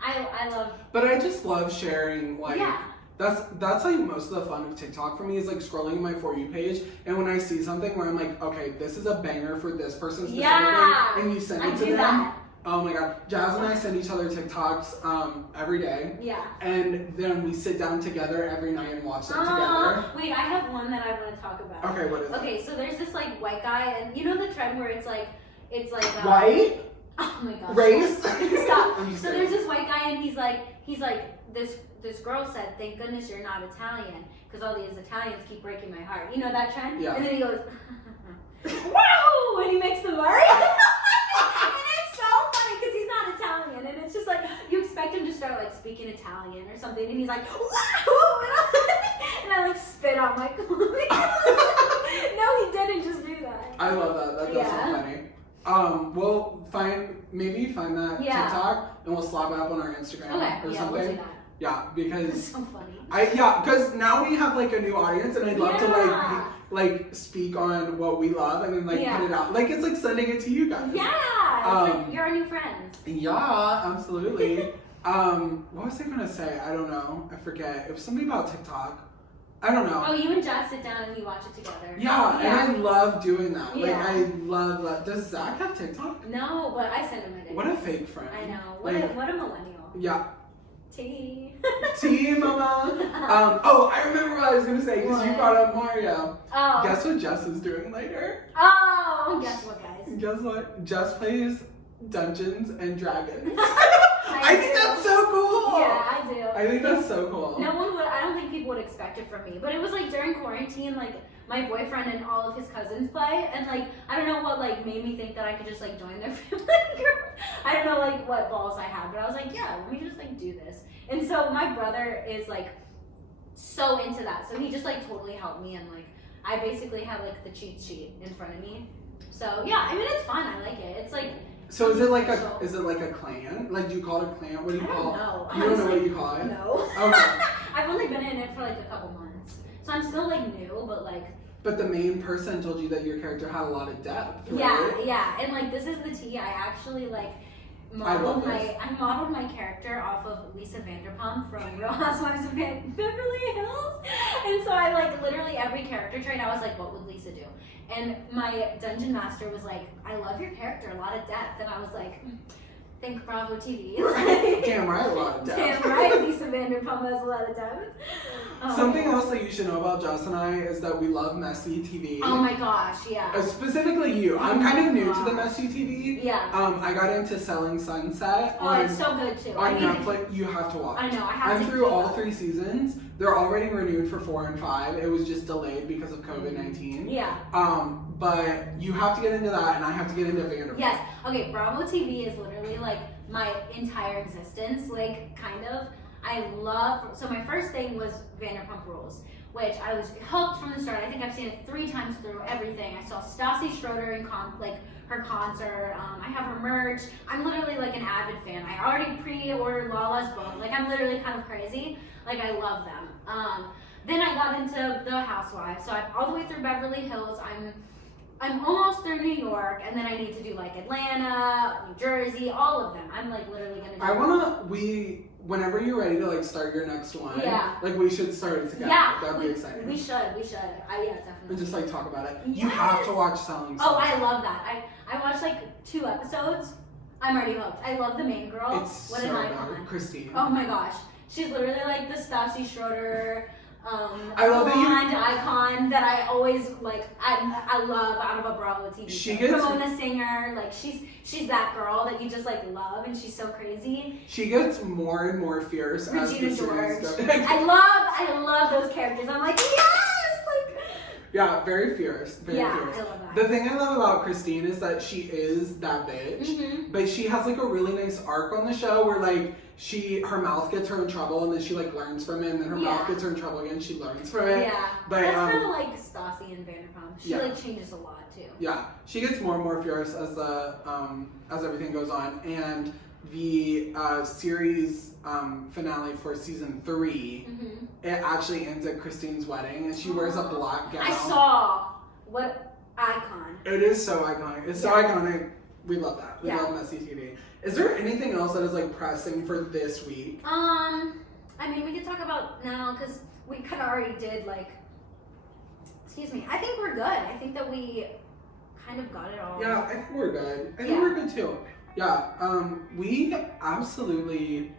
I love. But I just love sharing like. Yeah. That's like most of the fun of TikTok for me is like scrolling my For You page, and when I see something where I'm like, okay, this is a banger for this person specifically, Yeah. and you send I it to do them. that. Oh my god, Jazz and I send each other TikToks every day, Yeah. and then we sit down together every night and watch them together. Wait, I have one that I want to talk about. Okay, what is it? Okay, so there's this like white guy, and you know the trend where it's like. White? Oh my gosh. Race? Stop. I'm just So kidding. there's this white guy, and he's like this girl said, "Thank goodness you're not Italian, because all these Italians keep breaking my heart." You know that trend? Yeah. And then he goes, "Wow!" and he makes the mark. And it's so funny because he's not Italian, and it's just like you expect him to start like speaking Italian or something, and he's like, "Wow!" and I like spit on my clothing. No, he didn't just do that. I love that. That's Yeah. so funny. We'll find that Yeah. TikTok and we'll slap it up on our Instagram Okay, or yeah, something. we'll do that. Yeah, It's because so funny. because now we have like a new audience, and I'd love to Yeah. like speak on what we love and then like Yeah. put it out. Like it's like sending it to you guys. Yeah, it's like Um, you're our new friends. Yeah, absolutely. What was I gonna say? I don't know. I forget. It was something about TikTok. I don't know. Oh, you and Jess sit down and you watch it together. Yeah, and I love doing that. Like Yeah. I love that. Does Zach have TikTok? No, but I send him a day. What a fake friend. I know. Like, What a millennial. yeah. T. Tea, mama. I remember what I was gonna say because you What? brought up Mario. Oh. Guess what Jess is doing later? Oh. Guess what, guys? Guess what? Jess plays Dungeons and Dragons. I I think do. that's so cool. Yeah, I do. I think that's so cool. No one would. I don't think people would expect it from me. But it was like during quarantine, like my boyfriend and all of his cousins play, and like I don't know what like made me think that I could just like join their family group. I don't know like what balls I had, but I was like, yeah, let me just like do this. And so my brother is like so into that, so he just like totally helped me, and like I basically had like the cheat sheet in front of me. So yeah, I mean it's fun. I like it. It's like. So is it like a Social. clan? Like do you call it a clan? What do you I call don't know. You don't know Honestly, what you call it? No. Okay. I've only been in it for like a couple months. So I'm still like new, but like But the main person told you that your character had a lot of depth, right? yeah. And like this is the tea. I actually like love this. I modeled my character off of Lisa Vanderpump from Real Housewives of Beverly Hills. And so I like literally every character trait I was like, what would Lisa do? And my dungeon master was like, I love your character, a lot of depth. And I was like, thank Bravo TV. Like, Damn right, a lot of depth. damn right, Lisa Vanderpump has a lot of depth. Oh. Something else that you should know about Jess and I is that we love messy TV. Oh my gosh, yeah. Specifically you. I'm kind of new to the messy TV. Yeah. I got into Selling Sunset Oh, it's so good too. on I need to- Netflix. You have to watch. I know, I have I'm to through keep all up. 3 seasons. They're already renewed for 4 and 5. It was just delayed because of COVID-19. Yeah. but you have to get into that, and I have to get into Vanderpump. Yes. Okay, Bravo TV is literally like my entire existence, like kind of. So my first thing was Vanderpump Rules, which I was hooked from the start. I think I've seen it 3 times through everything. I saw Stassi Schroeder in her concert. I have her merch. I'm literally like an avid fan. I already pre-ordered Lala's book. Like I'm literally kind of crazy. Like I love them. Then I got into The Housewives. So I'm all the way through Beverly Hills. I'm almost through New York, and then I need to do like Atlanta, New Jersey, all of them. I'm like literally gonna do Whenever you're ready to like start your next one, Yeah. like we should start it together. Yeah, That'd be exciting. We should. Yeah, definitely. And just like talk about it. Yes. You have to watch Selling Oh, Sunset. I love that. I watched like 2 episodes. I'm already hooked. I love the main girl. It's What so an icon. good. Christine. Oh my gosh. She's literally like the Stassi Schroeder I love that you- blonde icon that I always like. I love out of a Bravo TV She show. gets- Ramona Singer, like she's that girl that you just like love, and she's so crazy. She gets more and more fierce as the Regina series George. goes. I love those characters. I'm like yes, like Yeah, very fierce. Very yeah, fierce. I love that. The thing I love about Christine is that she is that bitch, Mhm. but she has like a really nice arc on the show where like her mouth gets her in trouble and then she like learns from it, and then her mouth Yeah. gets her in trouble again, she learns from it. Yeah, But, that's kind of like Stassi and Vanderpump. She yeah. like changes a lot too. Yeah, she gets more and more fierce as everything goes on, and the series finale for season 3, Mhm. it actually ends at Christine's wedding, and she wears a black gown. I saw what icon. It is so iconic. It's so Yeah. iconic. We love that. We Yeah. love messy TV. Is there anything else that is like pressing for this week? I mean, we could talk about now because we kind of already did like. Excuse me. I think we're good. I think that we kind of got it all. Yeah, I think we're good. I think Yeah. we're good too. Yeah. We absolutely.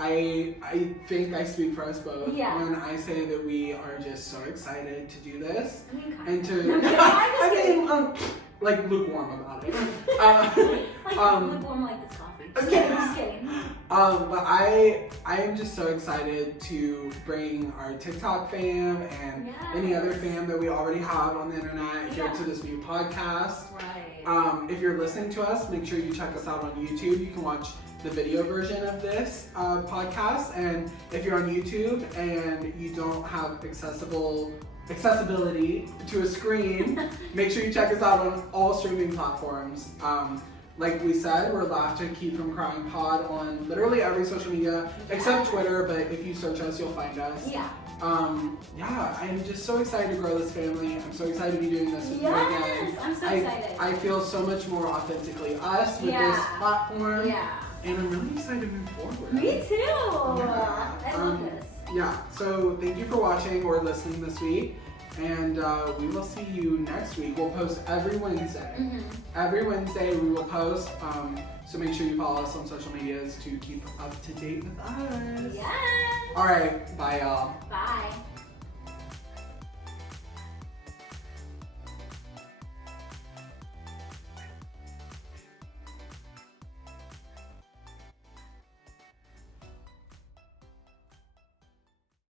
I think I speak for us both Yeah. when I say that we are just so excited to do this I mean, kind and of. to. No, I'm just I kidding. mean, like lukewarm about it. Like lukewarm like this coffee. Just okay. kidding. Just kidding. But I am just so excited to bring our TikTok fam and any other fam that we already have on the internet here Yeah. to this new podcast. Right. If you're listening to us, make sure you check us out on YouTube. You can watch the video version of this podcast, and if you're on YouTube and you don't have accessibility to a screen, make sure you check us out on all streaming platforms. Like we said, we're Laugh to Keep From Crying Pod on literally every social media except Twitter, but if you search us, you'll find us. Yeah. I'm just so excited to grow this family. I'm so excited to be doing this with you again. Yes, I'm so excited. I feel so much more authentically us with this platform. Yeah. And I'm really excited to move forward. Me too. Yeah. I love this. Yeah, so thank you for watching or listening this week. And we will see you next week. We'll post every Wednesday. Mhm. Every Wednesday we will post. So make sure you follow us on social medias to keep up to date with us. Yes. All right, bye y'all. Bye.